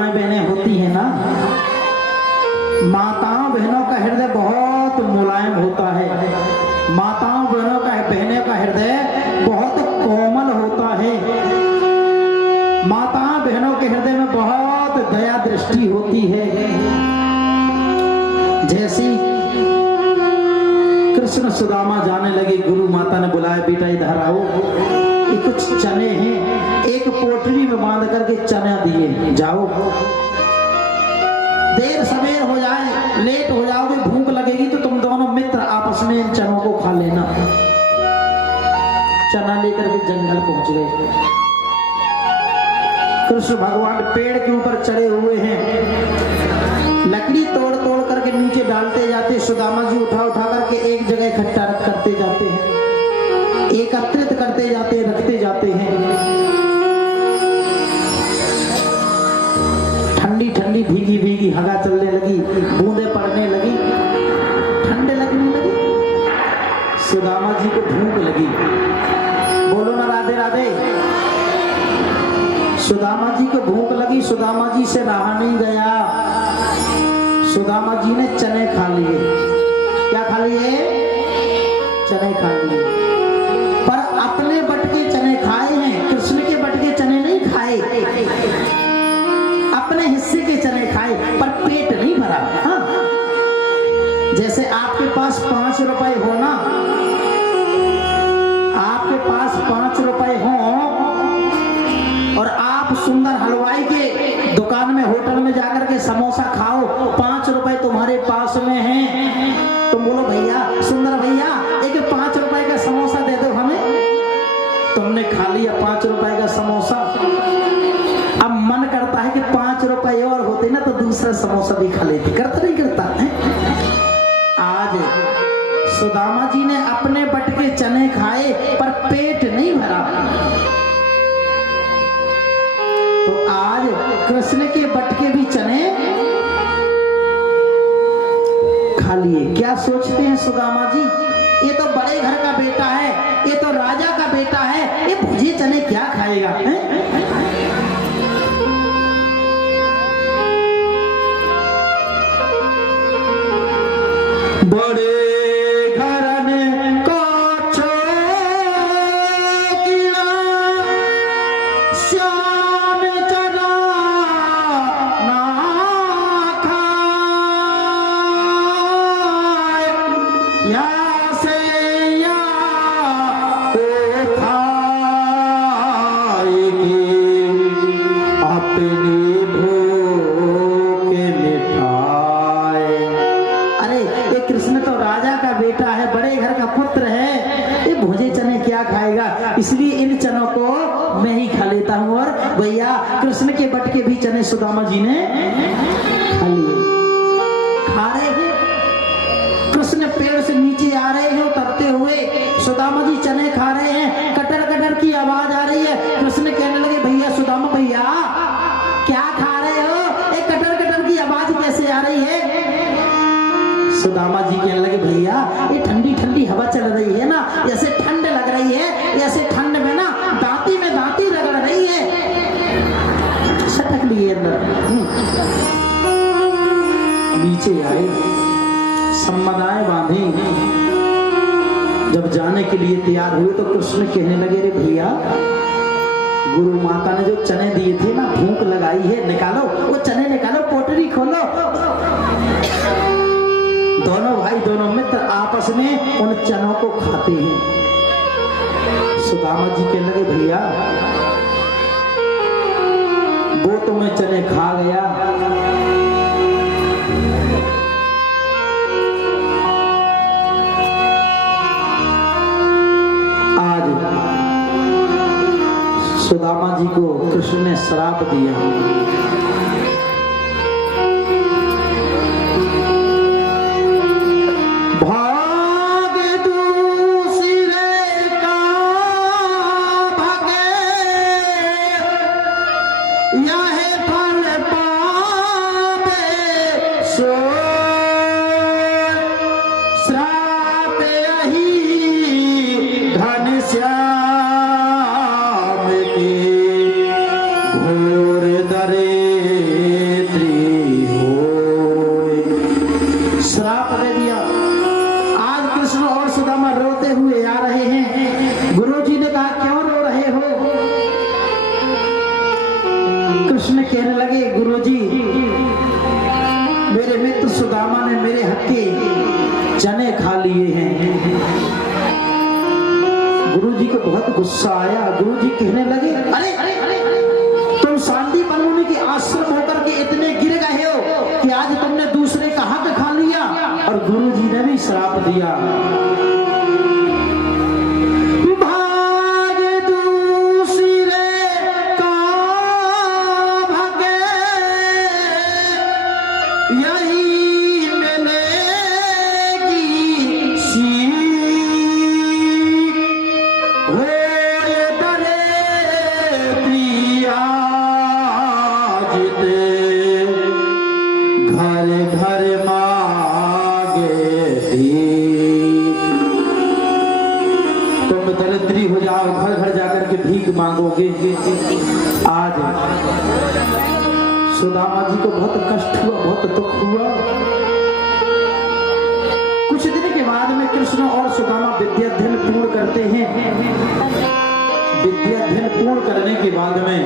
माताएं बहनें होती हैं ना, माताओं बहनों का हृदय बहुत मुलायम होता है। माताओं बहनों का हृदय बहुत कोमल होता है। माताओं बहनों के हृदय में बहुत दया दृष्टि होती है। जैसी कृष्ण सुदामा जाने लगे, गुरु माता ने बुलाया, बेटा इधर आओ, ये कुछ चने हैं, एक पोटली में बांध करके चना दिए, जाओ। देर सवेर हो जाए, लेट हो जाओगे, भूख लगेगी तो तुम दोनों मित्र आपस में इन चनों को खा लेना। चना लेकर के जंगल पहुंच गए। कृष्ण भगवान पेड़ के ऊपर चढ़े हुए हैं, लकड़ी तोड़ तोड़ करके नीचे डालते जाते। सुदामा जी उठा उठा करके एक जगह इकट्ठा करते जाते हैं, एकत्रित करते जाते, रखते जाते हैं। ठंडी ठंडी भीगी भीगी हवा चलने लगी, बूंदे पड़ने लगी, ठंडे लगने लगी। सुदामा जी को भूख लगी। बोलो ना राधे राधे। सुदामा जी को भूख लगी, सुदामा जी से रहा नहीं गया। सुदामा जी ने चने खा लिए। क्या खा लिए? चने खा लिए। पर अपने बटके चने खाए हैं, कृष्ण के बटके चने नहीं खाए। अपने हिस्से के चने खाए, पर पेट नहीं भरा। हाँ, जैसे आपके पास 5 रुपए हो ना, आपके पास 5 रुपए हो और आप सुंदर हलवाई के दुकान में, होटल में जाकर के समोसा खाओ, 5 रुपए तुम्हारे पास में हैं, तुम बोलो भैया, सुंदर भैया, एक 5 रुपए का समोसा दे दो हमें। तुमने खा लिया 5 रुपए का समोसा। अब मन करता है कि 5 रुपए और होते ना तो दूसरा समोसा भी खा लेते। करता नहीं करता है? आज सुदामा जी ने अपने बटके चने खाए पर पेट नहीं भरा। तो आज कृष्ण के बटके भी चने खा लिए। क्या सोचते हैं सुदामा जी, ये तो बड़े घर का बेटा है, ये तो राजा का बेटा है, ये भुजे चने क्या खाएगा है? बड़े इसलिए इन चनों को मैं ही खा लेता हूं। और भैया कृष्ण के बटके भी चने सुदामा जी ने खा लिए। खा रहे हैं, कृष्ण पेड़ से नीचे आ रहे हैं उतरते हुए, सुदामा जी चने खा रहे हैं, कटर कटर की आवाज आ रही है। कृष्ण कहने लगे, भैया सुदामा भैया क्या खा रहे हो, एक कटर कटर की आवाज कैसे आ रही है? सुदामा जी कहने लगे, भैया ये ठंडी ठंडी हवा चल रही है ना, जैसे ठंड लग रही है, जैसे ठंड में ना दांती में दांती रगड़ रही है। सटक लिए अंदर। नीचे आए, सम्मदाएं बांधी। जब जाने के लिए तैयार हुए तो कृष्ण कहने लगे, रे भैया गुरु माता ने जो चने दिए थे ना, भूख लगाई है, निकालो वो चने, निकालो पोटली खोलो। दोनों भाई दोनों मित्र आपस में उन चनों को खाते हैं। सुदामा जी कहने लगे, भैया वो तो मैं चने खा गया, आज सुदामा जी को कृष्ण ने श्राप दिया। घोर दरे मेरे हक के चने खा लिए हैं। गुरुजी को बहुत गुस्सा आया। गुरुजी कहने लगे, अरे तुम शांति बनमुनि के आश्रम होकर के इतने गिर गए हो कि आज तुमने दूसरे का हक खा लिया। और गुरुजी ने भी श्राप दिया, मांगोगे। आज सुदामा जी को बहुत कष्ट हुआ, बहुत दुख हुआ। कुछ दिन के बाद में कृष्ण और सुदामा विद्याध्ययन पूर्ण करते हैं। विद्याध्ययन पूर्ण करने के बाद में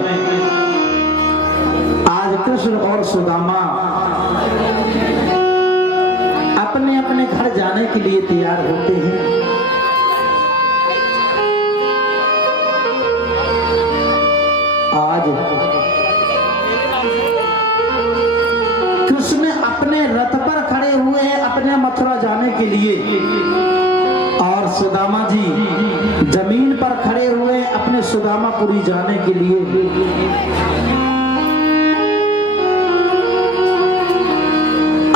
आज कृष्ण और सुदामा अपने अपने घर जाने के लिए तैयार होते हैं। आज कृष्ण अपने रथ पर खड़े हुए हैं अपने मथुरा जाने के लिए, और सुदामा जी जमीन पर खड़े हुए हैं अपने सुदामापुरी जाने के लिए।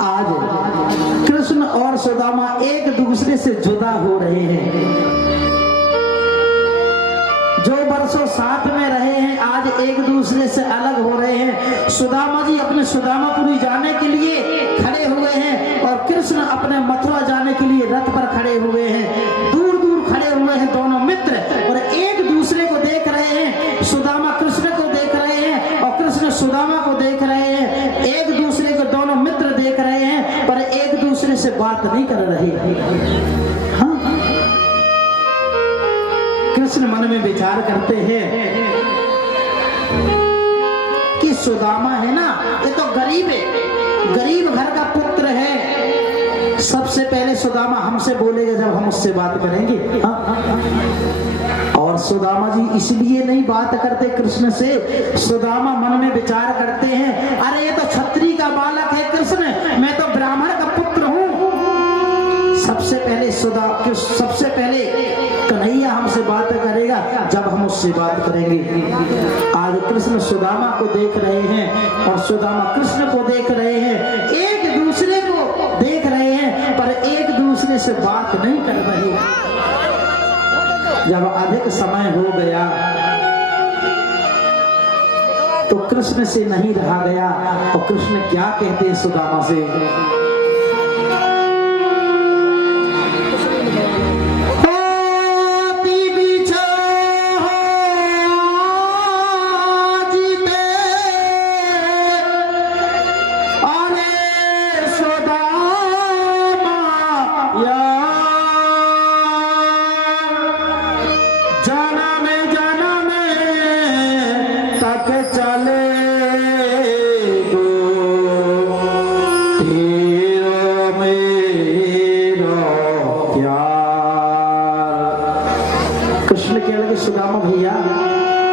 आज कृष्ण और सुदामा एक दूसरे से जुदा हो रहे हैं। जो वर्षों साथ में रहे हैं आज एक दूसरे से अलग हो रहे हैं। सुदामा जी अपने सुदामापुरी जाने के लिए खड़े हुए हैं और कृष्ण अपने मथुरा जाने के लिए रथ पर खड़े हुए हैं। दूर दूर खड़े हुए हैं दोनों मित्र और एक दूसरे को देख रहे हैं। सुदामा कृष्ण को देख रहे हैं और कृष्ण सुदामा को देख रहे हैं। एक दूसरे को दोनों मित्र देख रहे हैं पर एक दूसरे से बात नहीं कर रहे हैं। कृष्ण मन में विचार करते हैं कि सुदामा है ना, ये तो गरीब है, गरीब घर का पुत्र है। सबसे पहले सुदामा हमसे बोलेगा जब हम उससे बात करेंगे। और सुदामा जी इसलिए नहीं बात करते कृष्ण से। सुदामा मन में विचार करते हैं, अरे ये तो क्षत्रिय का बालक है कृष्ण, मैं तो ब्राह्मण का पुत्र हूँ। सबसे पहले कन्हैया हमसे बात करेगा जब हम उससे बात करेंगे। आज कृष्ण सुदामा को देख रहे हैं और सुदामा कृष्ण को देख रहे हैं। एक दूसरे को देख रहे हैं पर एक दूसरे से बात नहीं कर रहे। जब अधिक समय हो गया तो कृष्ण से नहीं रहा गया। और कृष्ण क्या कहते हैं सुदामा से, सुदामा भैया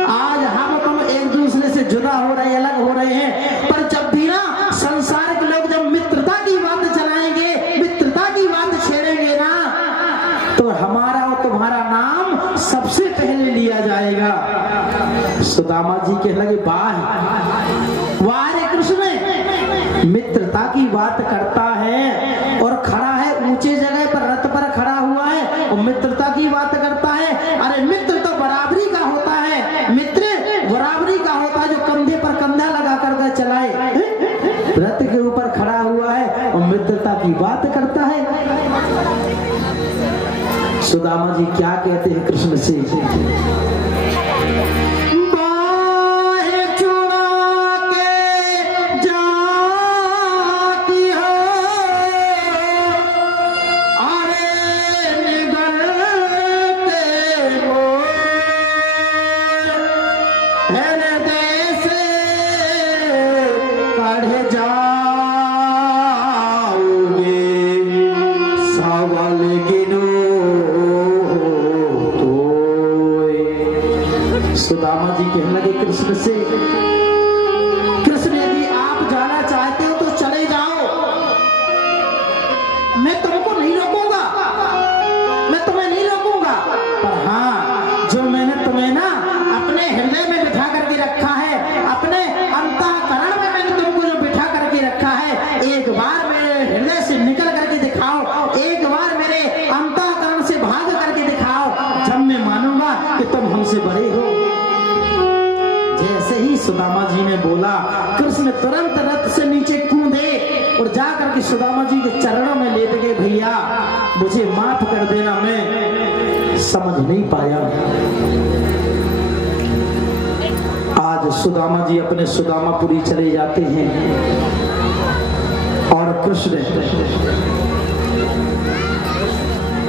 आज हम तुम एक दूसरे से जुदा हो रहे, अलग हो रहे हैं, पर जब भी ना संसार के लोग जब मित्रता की बात चलाएंगे, मित्रता की बात छेड़ेंगे ना, तो हमारा और तुम्हारा नाम सबसे पहले लिया जाएगा। सुदामा जी कहने लगे, वाह वाह रे कृष्ण, मित्रता की बात करता है और खड़ा है ऊंचे जगह पर, रथ पर खड़ा हुआ है और मित्रता की बात करता है। अरे मित्र तो बराबरी का होता है, मित्र बराबरी का होता है जो कंधे पर कंधा लगा कर चलाए। रथ के ऊपर खड़ा हुआ है और मित्रता की बात करता है। सुदामा जी क्या कहते हैं कृष्ण से, जाओगे सुदामा जी कहने लगे कृष्ण से, कृष्ण यदि आप जाना चाहते हो तो चले जाओ, मैं तुमको नहीं रोकूंगा, मैं तुम्हें नहीं रोकूंगा, पर हाँ जो मैंने तुम्हें ना अपने हृदय में बिठा करके रखा है, अपने अंतःकरण में मैंने तुमको जो बिठा करके रखा है, एक बार मेरे हृदय से निकल करके दिखाओ, एक बार मेरे अंतःकरण से भाग करके दिखाओ, जब मैं मानूंगा कि तुम हमसे बड़े हो। जैसे ही सुदामा जी ने बोला, कृष्ण तुरंत रथ से नीचे कूदे और जाकर के सुदामा जी के चरणों में लेट गए, भैया मुझे माफ कर देना, मैं समझ नहीं पाया। आज सुदामा जी अपने सुदामापुरी चले जाते हैं और कृष्ण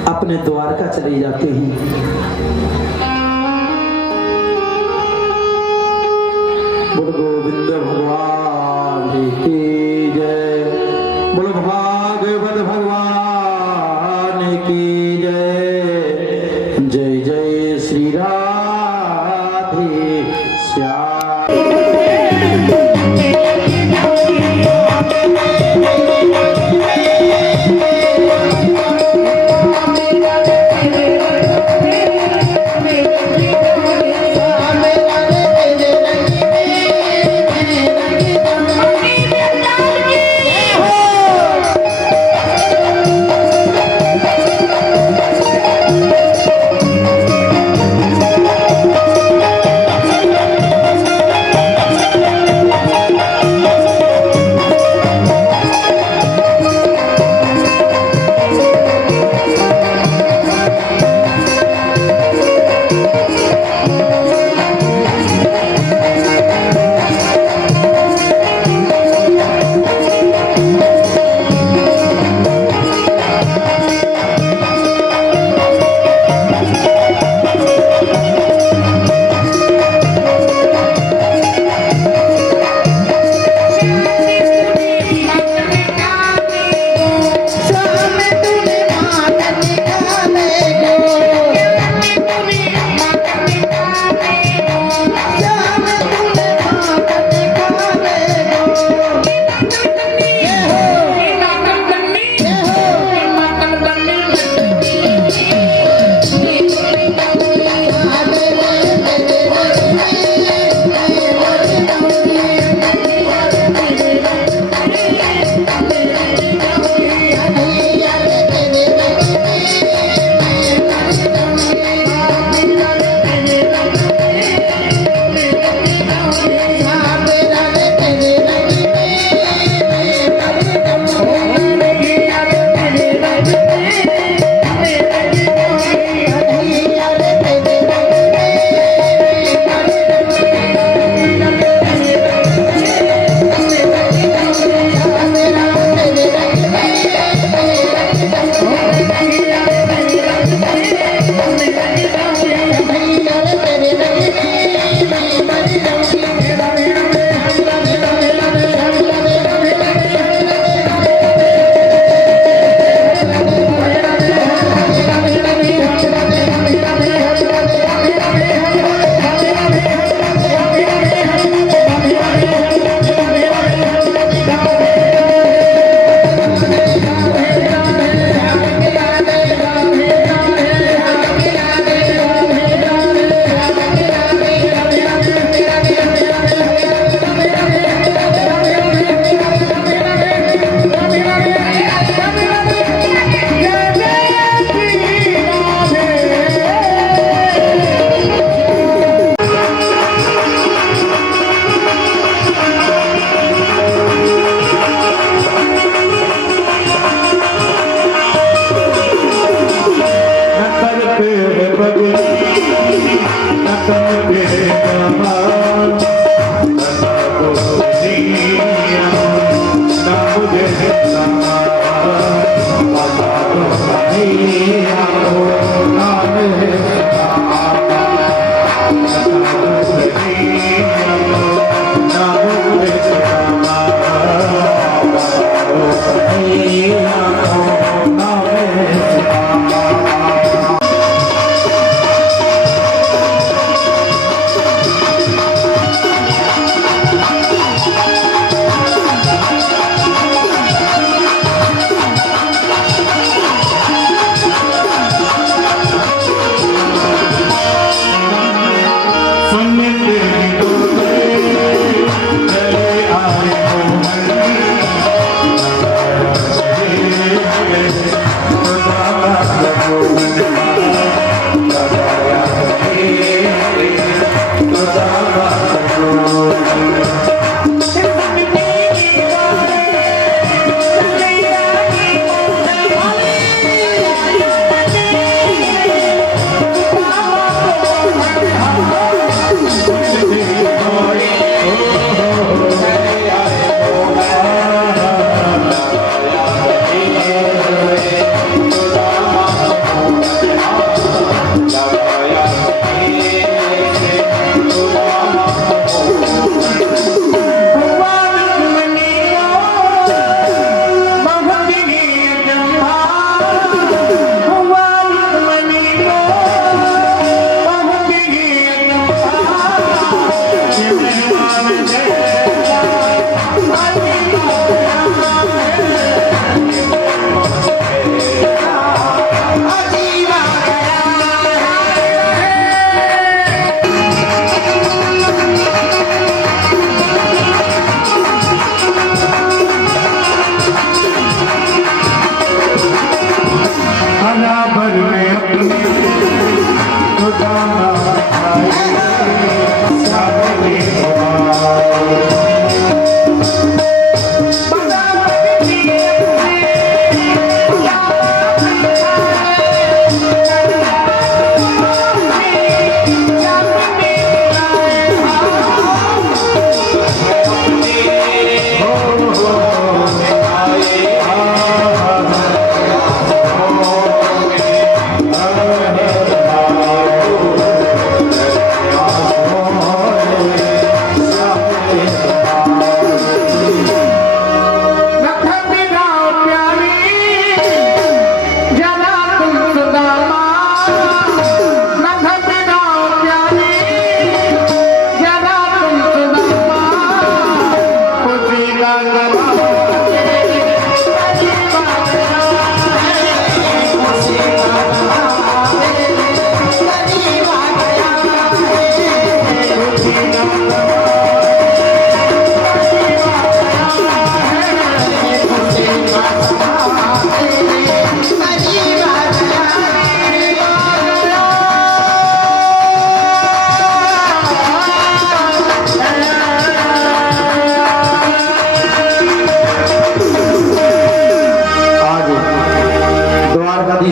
अपने द्वारका चले जाते हैं। बोल गोविंद भगवान की जय, बोल भागवत भगवान की जय, जय जय श्री राधे श्याम। Thank you.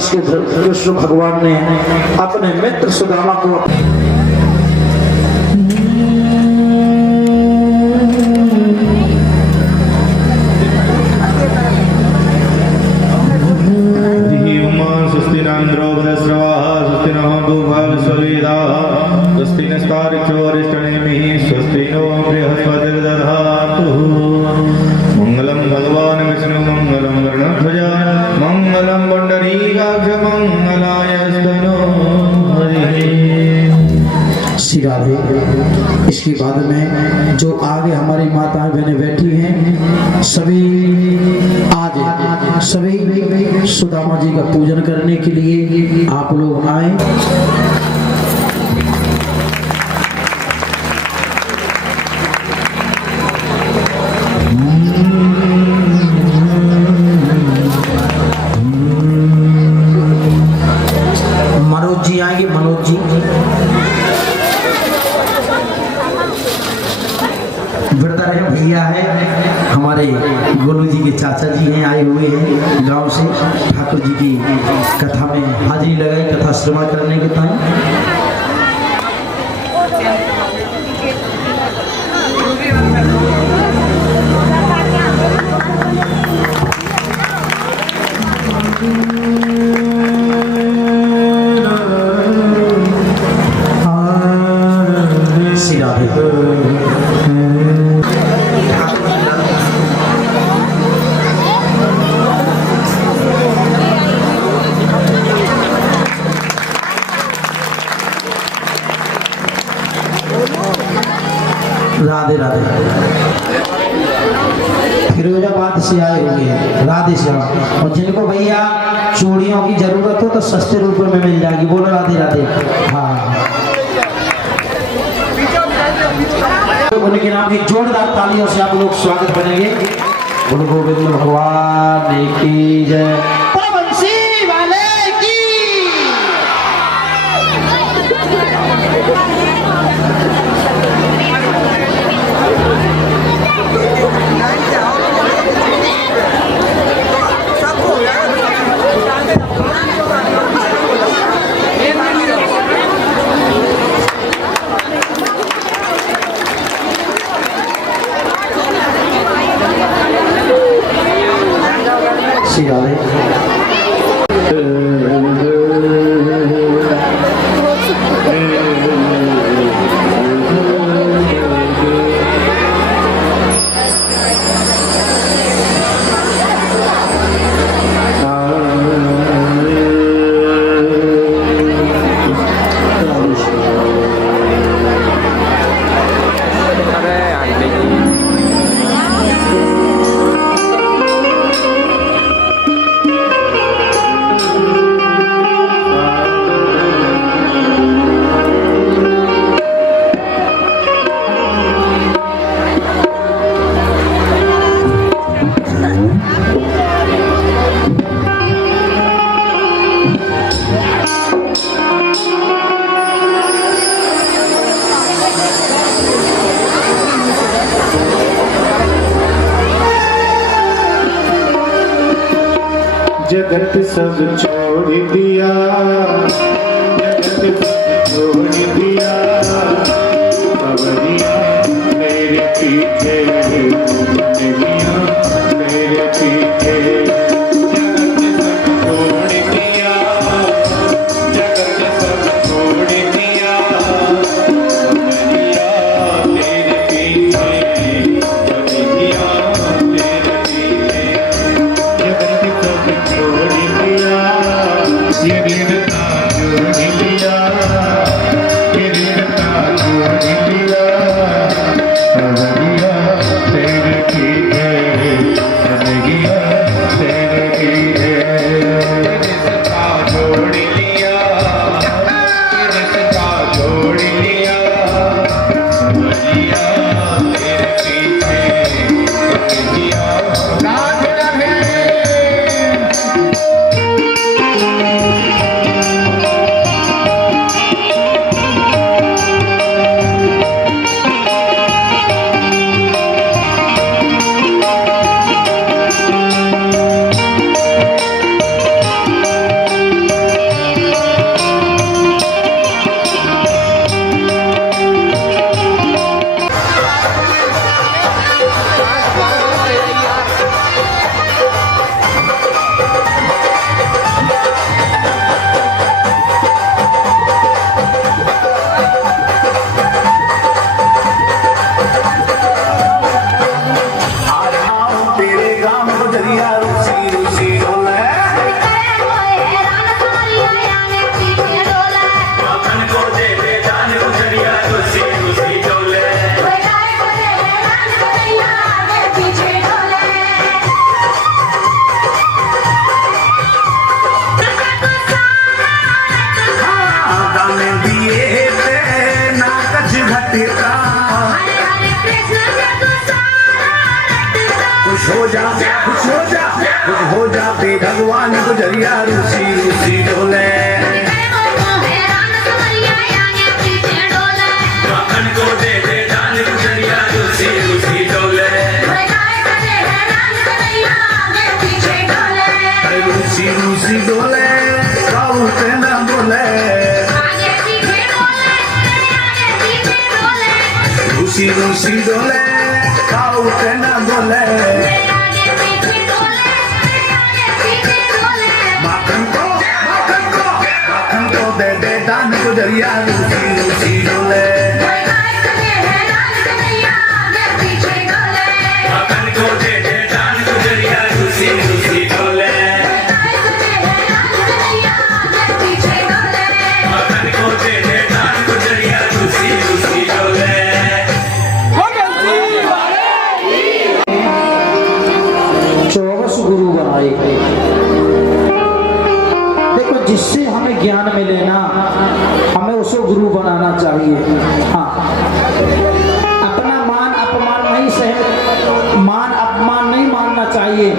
श्री कृष्ण भगवान ने अपने मित्र सुदामा को मंगलम भगवान विष्णु मंगलम गणध्वज मंगलम पुंडरीकाक्ष मंगलायस्तनो श्री राधे। इसके बाद में जो आगे हमारी माताएं बहनें बैठी हैं सभी आज सभी सुदामा जी का पूजन करने के लिए आप लोग आए। मनोज जी आएंगे, मनोज जी वृद्धारण्य भैया है, हमारे गोलू जी के चाचा जी हैं, आए हुए हैं गांव से ठाकुर जी की कथा में हाजिरी लगाई, कथा श्रवण करने के टाइम। राधे राधे। फिरोजाबाद से आए हुए हैं, राधे श्याम। और जिनको भैया चूड़ियों की जरूरत हो तो सस्ते रुपए में मिल जाएगी, बोलो राधे राधे। हाँ, उनके नाम की जोरदार तालियों से आप लोग स्वागत करेंगे। बोलो गोविंद भगवान की जय। श्री राधे। जगत सब छोड़ दिया, जगत सब छोड़ दिया, कवरिया मेरे पीछे कवरिया मेरे पीछे। जगत सब छोड़ दिया, जगत सब छोड़ दिया, कवरिया मेरे पीछे कवरिया मेरे पीछे। जगत सब छोड़ दिया, ये ऋण जोड़ लिया। हो जाते भगवान गुजरिया रूसी रूसी डोले माखन को दे दे दान गुजरिया रूसी रूसी डोले रूसी रूसी डोले काऊ पे ना बोले रूसी रूसी डोले काऊ पे ना बोले दे दे दान गुजरिया रूसी रूसी डोले माखन को दे दे दान गुजरिया रूसी रूसी डोले माखन को दे दे दान गुजरिया रूसी रूसी डोले 24 गुरु बनाए गए। देखो जिससे हमें ज्ञान मिले ना हमें उसे गुरु बनाना चाहिए। हाँ अपना मान अपमान नहीं मानना चाहिए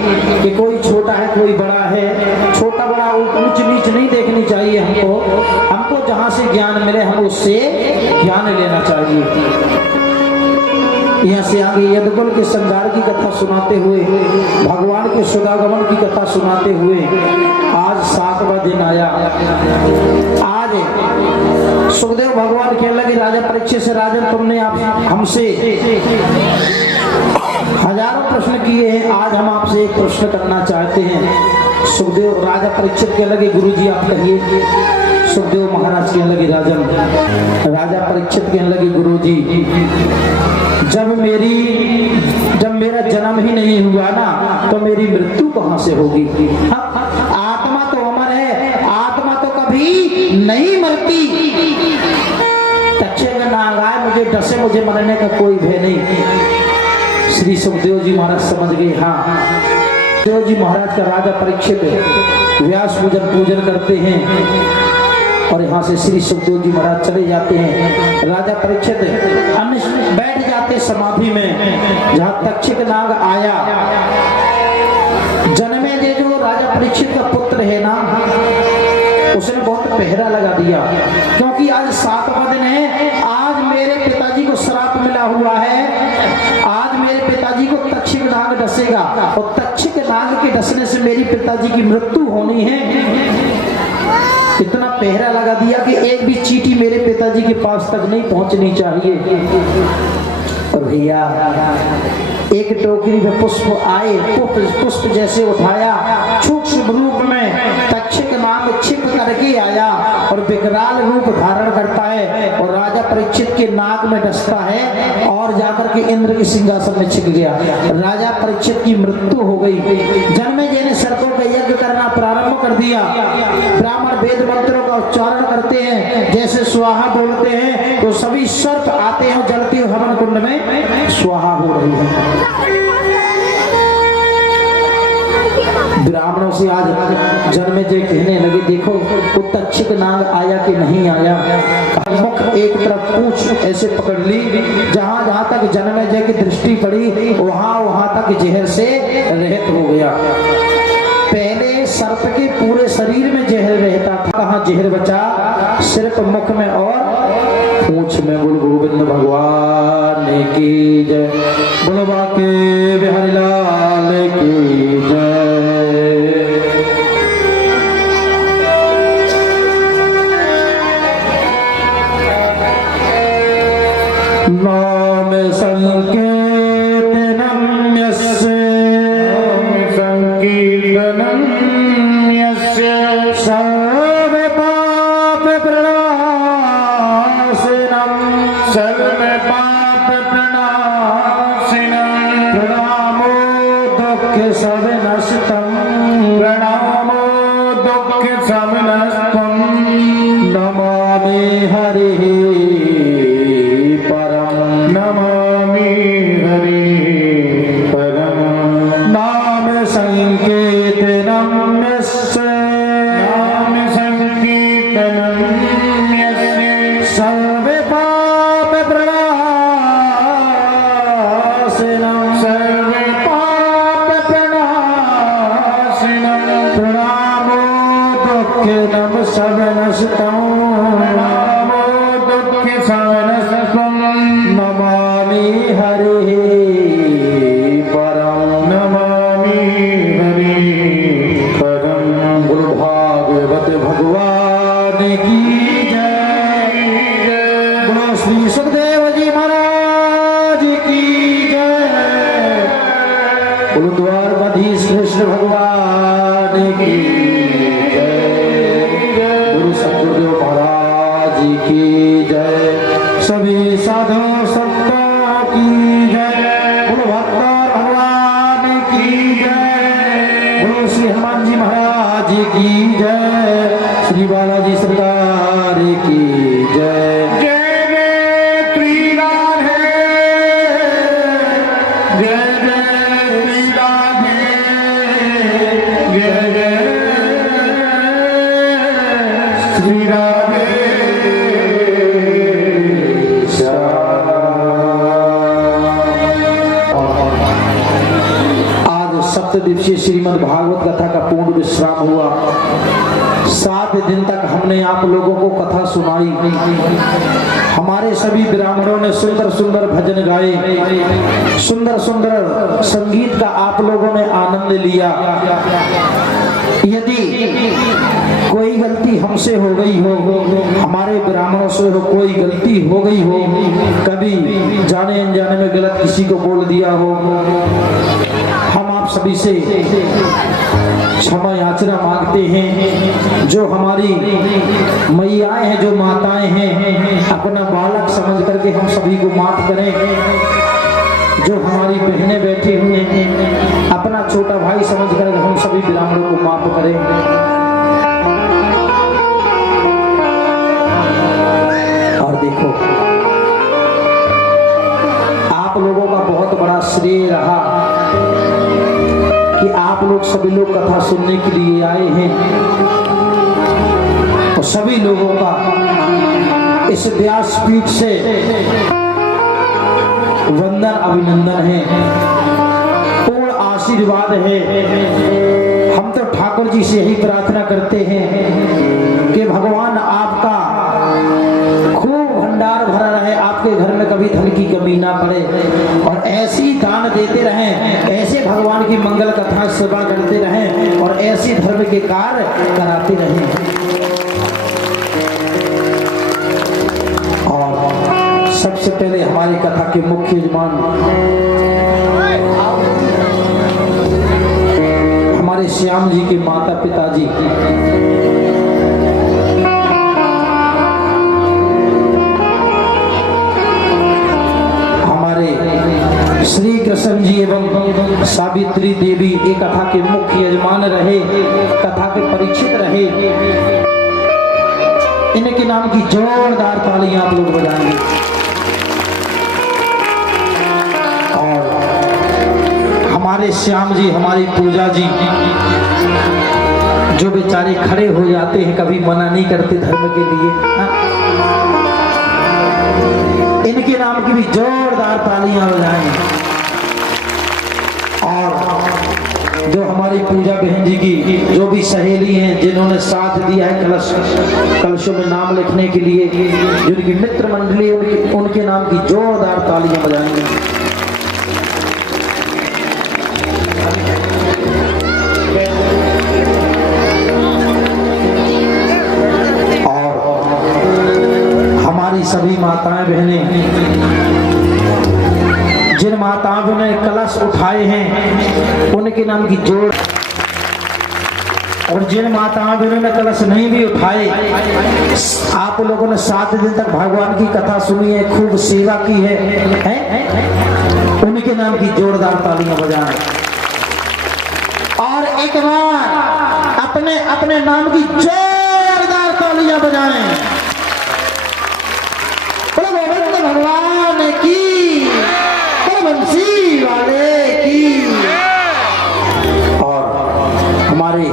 कि कोई छोटा है कोई बड़ा है, छोटा बड़ा ऊंच नीच नहीं देखनी चाहिए। हमको जहाँ से ज्ञान मिले हम उससे ज्ञान लेना चाहिए। यहाँ से आगे यदुकुल के संगार की कथा सुनाते हुए, भगवान के सुदागमन की कथा सुनाते हुए आज 7वां दिन आया। आज सुखदेव भगवान कहने लगे राजा परीक्षित से, राजन तुमने आप हमसे हजारों प्रश्न किए हैं, आज हम आपसे एक प्रश्न करना चाहते हैं। सुखदेव राजा परीक्षित कहने लगे गुरुजी आप कहिए। सुखदेव महाराज कहने लगे राजन। राजा परीक्षित कहने लगे गुरुजी जब मेरा जन्म ही नहीं हुआ ना तो मेरी मृत्यु कहां से होगी। आत्मा तो अमर है, आत्मा तो कभी नहीं मरती। तक्षक नाग आए मुझे डसे, मुझे मरने का कोई भय नहीं। श्री सुखदेव जी महाराज समझ गए। हाँ सुखदेव जी महाराज का राजा परीक्षित व्यास पूजन करते हैं और यहाँ से श्री सुखदेव जी महाराज चले जाते हैं। राजा परीक्षित बैठ जाते समाधि में जहाँ तक्षक नाग आया। जन्मेजय जो राजा परीक्षित का पुत्र है ना उसने बहुत पहरा लगा दिया, क्योंकि आज 7वां दिन है। आज मेरे पिताजी को श्राप मिला हुआ है, आज मेरे पिताजी को तक्षक नाग डसेगा और तक्षक नाग के डसने से मेरी पिताजी की मृत्यु होनी है। इतना पहरा लगा दिया कि एक भी चींटी मेरे पिताजी के पास तक नहीं पहुंचनी चाहिए। और भैया एक टोकरी में पुष्प आए, पुष्प जैसे उठाया, सूक्ष्म रूप में तक्षक नाग छिप करके आया और विकराल रूप धारण करता है और राजा परीक्षित के नाक में डसता है और जाकर के इंद्र के सिंहासन में छिप गया। राजा परीक्षित की मृत्यु हो गई। जन्मेजय ने सर्पों का यज्ञ करना प्रारंभ कर दिया। ब्राह्मण वेद मंत्रों का उच्चारण करते हैं, जैसे स्वाहा बोलते हैं तो सभी सर्प आते हैं, जलती हुई हवन कुंड में स्वाहा हो रही है। ब्राह्मणों से आज जन्मेजय कहने लगे देखो वो तक्षक नाग आया कि नहीं आया। मुख एक तरफ पूंछ ऐसे पकड़ ली, जहां जहां तक जन्मेजय की दृष्टि पड़ी वहां तक जहर से रहित हो गया। पहले सर्प के पूरे शरीर में जहर रहता था, कहाँ जहर बचा सिर्फ मुख में और पूंछ में। बोल गोविंद भगवान की जय, बोलो बाके बिहारी लाल की जय। नाम संकीर्तनम यस्य सर्व पाप प्रणाशिनम प्रणामो दुख सविनष्टम नमामि हरिः नाम संकीर्तनम सर्व पाप प्रणाशिनम शवनस्तम नमो दुःख शमनस्तम नमामि हरिः परम नमामि हरि परम गुरु भागवत भगवान की जय बोलो श्री सुखदेव जी महाराज की जय बोलो द्वारकाधीश कृष्ण भगवान की जय गुरु सतगुरुदेव महाराज की जय सभी साधु संतों की जय बोलो भगवान भगवान की जय बोलो श्री हनुमान जी महाराज की जय श्री बालाजी सरकार की जय जय जय श्री राधे जय जय श्री राधे जय जय श्री राधे आज सप्तदिवसीय श्रीमद् भागवत कथा का पूर्ण विश्राम हुआ। 7 दिन तक हमने आप लोगों को कथा सुनाई। हमारे सभी ब्राह्मणों ने सुंदर सुंदर भजन गाए, सुंदर सुंदर संगीत का आप लोगों ने आनंद लिया। यदि कोई गलती हमसे हो गई हो, हमारे ब्राह्मणों से हो कोई गलती हो गई हो, कभी जाने अनजाने में गलत किसी को बोल दिया हो, हम आप सभी से क्षमा याचना मांगते हैं। जो हमारी मैयाएं हैं, जो माताएं हैं, अपना बालक समझ करके हम सभी को माफ करें। जो हमारी बहनें बैठी हुई हैं, अपना छोटा भाई समझ कर हम सभी ब्राह्मणों को माफ करें। और देखो, आप लोगों का बहुत बड़ा श्रेय रहा कि आप लोग सभी लोग कथा सुनने के लिए आए हैं। और सभी लोगों का इस व्यासपीठ से वंदन अभिनंदन है, पूर्ण आशीर्वाद है। हम तो ठाकुर जी से यही प्रार्थना करते हैं कि भगवान आपका खूब भंडार भरा रहे, आपके घर में कभी धन की कमी ना पड़े, और ऐसी दान देते रहें, ऐसे भगवान की मंगल कथा सेवा करते रहें, और ऐसे धर्म के कार्य कराते रहें। और सबसे पहले हमारी कथा के मुख्य यजमान हमारे श्याम जी के माता पिताजी, हमारे श्री कृष्ण जी एवं सावित्री देवी ये कथा के मुख्य यजमान रहे, कथा के परिचित रहे। इनके नाम की जोरदार तालियां आप लोग बजाएंगे। और हमारे श्याम जी, हमारी पूजा जी, जो बेचारे खड़े हो जाते हैं, कभी मना नहीं करते धर्म के लिए, हाँ? इनके नाम की भी जोरदार तालियां बजाएं। और जो हमारी पूजा बहन जी की जो भी सहेली हैं, जिन्होंने साथ दिया है कलशों में नाम लिखने के लिए, जिनकी मित्र मंडली, उनके नाम की जोरदार तालियां बजाएंगे। और हमारी सभी माताएं बहनें, जिन माताओं ने कलश उठाए हैं, उनके नाम की जोड़। और जिन माताओं जिन्होंने कलश नहीं भी उठाए, आप लोगों ने 7 दिन तक भगवान की कथा सुनी है, खूब सेवा की है, उनके नाम की जोरदार तालियां बजाएं। और एक बार अपने अपने नाम की जोरदार तालियां बजाएं। बोलो गोविंद भगवान की, बोलो बंसी वाले की। और हमारे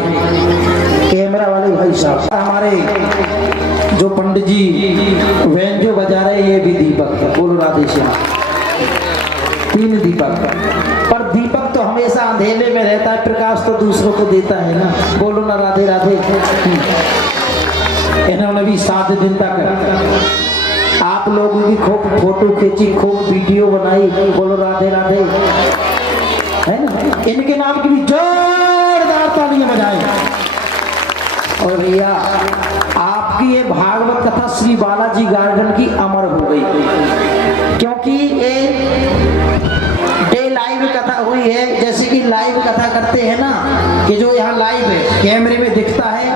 कैमरा वाले भाई साहब, हमारे जो पंडित जी वैन जो बजा रहे, ये भी दीपक है। बोलो राधे श्याम। 3 दीपक, पर दीपक तो हमेशा अंधेरे में रहता है, प्रकाश तो दूसरों को देता है ना। बोलो ना राधे राधे। इन्होंने भी 7 दिन तक आप लोगों की खूब फोटो खींची, खूब वीडियो बनाई। बोलो राधे राधे, है ना। इनके नाम की भी जोरदार तालियां बजाएं। और भैया आपकी ये भागवत कथा श्री बालाजी गार्डन की अमर हो गई, क्योंकि ये डे लाइव कथा हुई है। जैसे कि लाइव कथा करते हैं ना, कि जो यहाँ लाइव है कैमरे में दिखता है,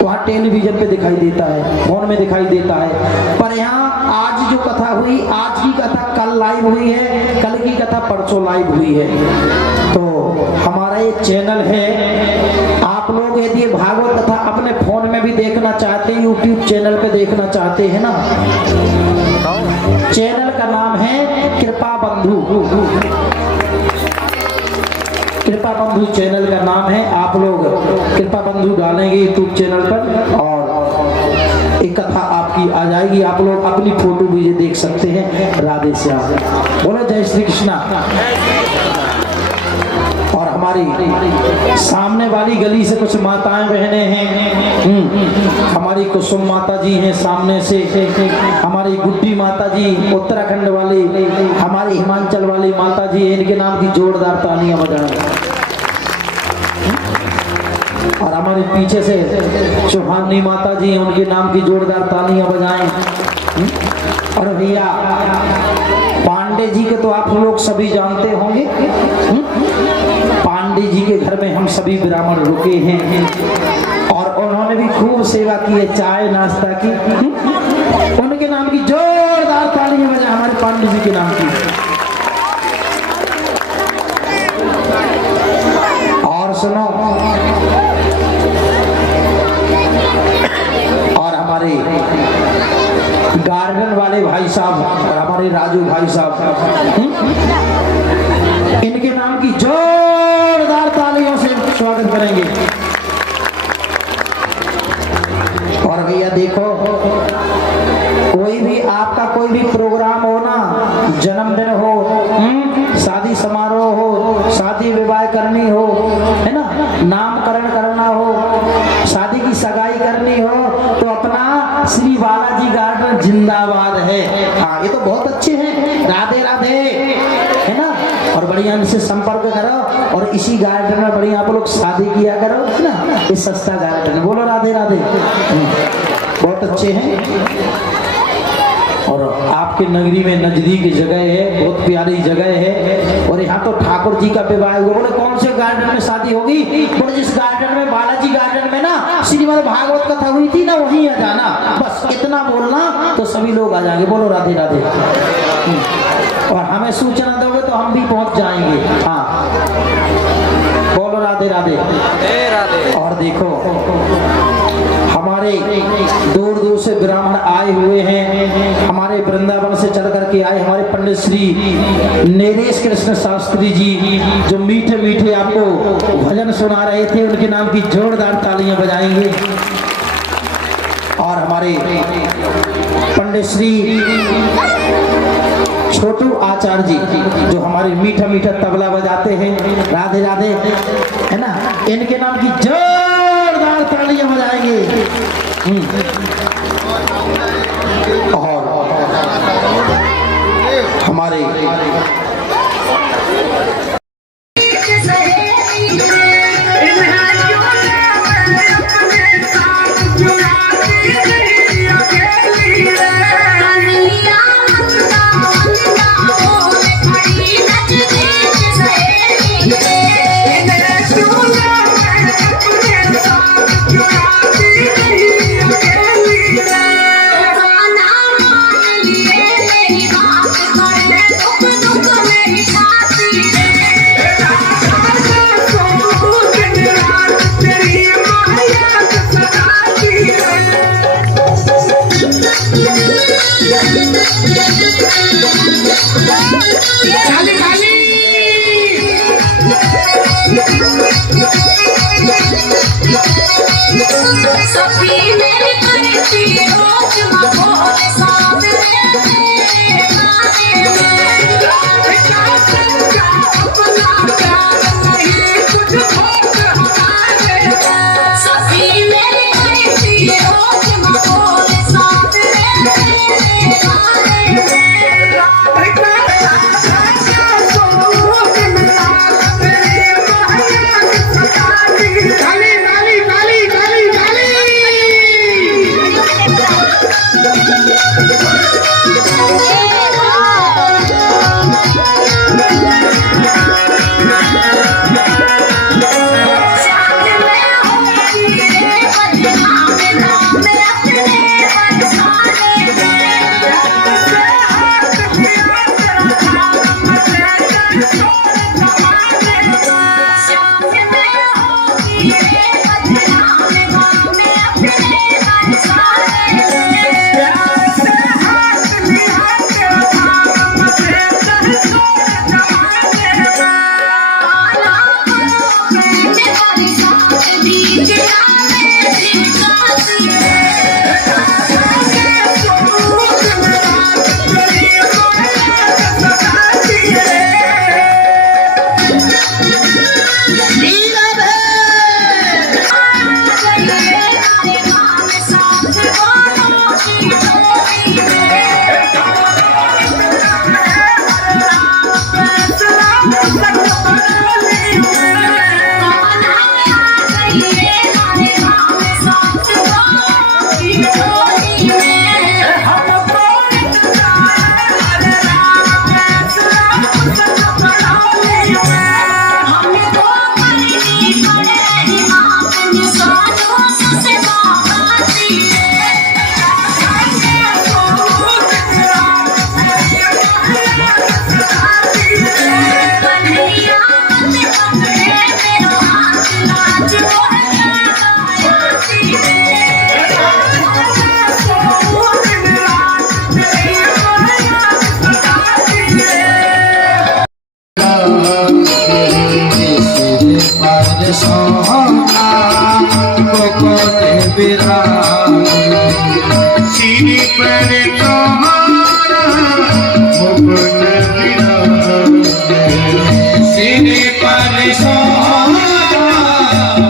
वहाँ टेलीविजन पे दिखाई देता है, फोन में दिखाई देता है। पर यहाँ आज जो कथा हुई, आज की कथा कल लाइव हुई है, कल की कथा परसों लाइव हुई है। तो हमारा ये चैनल है, आप लोग यदि भागवत कथा अपने फोन में भी देखना चाहते हैं, यूट्यूब चैनल पे देखना चाहते हैं ना, चैनल का नाम है कृपा बंधु। कृपा बंधु चैनल का नाम है। आप लोग कृपा बंधु डालेंगे यूट्यूब चैनल पर और एक कथा आपकी आ जाएगी। आप लोग अपनी फोटो भी देख सकते हैं। राधे श्याम, बोलो जय श्री कृष्णा। और हमारी सामने वाली गली से कुछ माताएं बहनें हैं। हमारी कुसुम माता जी हैं सामने से, हमारी गुड्डी माता जी उत्तराखंड वाली, हमारी हिमाचल वाली माता जी, इनके नाम की जोरदार तालियां बजाएं। और हमारे पीछे से चौहानी माता जी हैं, उनके नाम की जोरदार तालियां बजाएं। और भैया पांडे जी के तो आप लोग सभी जानते होंगे। पांडे जी के घर में हम सभी ब्राह्मण रुके हैं और उन्होंने भी खूब सेवा की है, चाय नाश्ता की। उनके नाम की जोरदार तालियां बजाएं, हमारे पांडे जी के नाम की। और सुनो, और हमारे गार्डन वाले भाई साहब और हमारे राजू भाई साहब, इनके नाम की जोरदार तालियों से स्वागत करेंगे। और भैया देखो, कोई भी आपका कोई भी प्रोग्राम हो ना, जन्मदिन हो, शादी समारोह हो, शादी विवाह करनी हो, है ना, नामकरण करना हो, शादी की सगाई करनी हो, तो अपना श्री बालाजी गार्डन जिंदाबाद है। हाँ, ये तो बहुत अच्छे हैं। राधे राधे, है ना। और बढ़िया इनसे संपर्क करो और इसी गार्डन में बढ़िया आप लोग शादी किया करो, है ना। ये सस्ता गार्डन, बोलो राधे राधे। बहुत अच्छे हैं और आपके नगरी में नजदीक जगह है, बहुत प्यारी जगह है। और यहाँ तो ठाकुर जी का विवाह हुआ। बोले कौन से गार्डन में शादी होगी? बोले जिस गार्डन में, बालाजी गार्डन में ना श्रीमद् भागवत कथा हुई थी ना, वहीं आ जाना। बस इतना बोलना तो सभी लोग आ जाएंगे। बोलो राधे राधे। और हमें सूचना दोगे तो हम भी पहुंच जाएंगे। हाँ, बोलो राधे राधे। और देखो, हमारे दूर दूर से ब्राह्मण आए हुए हैं, हमारे वृंदावन से चल करके आए हमारे पंडित श्री नरेश कृष्ण शास्त्री जी, जो मीठे मीठे आपको भजन सुना रहे थे, उनके नाम की जोरदार तालियां बजाएंगे। और हमारे पंडित श्री छोटू आचार्य जी, जो हमारे मीठा मीठा तबला बजाते हैं, राधे राधे, है ना, इनके नाम की जोरदार तालियां बजाएंगे। और हमारे दुख दुख सोहना मुकुट विराजे सिर पर तुम्हारा मुकुट विराजे सिर पर सोहना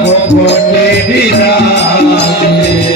मुकुट विराजे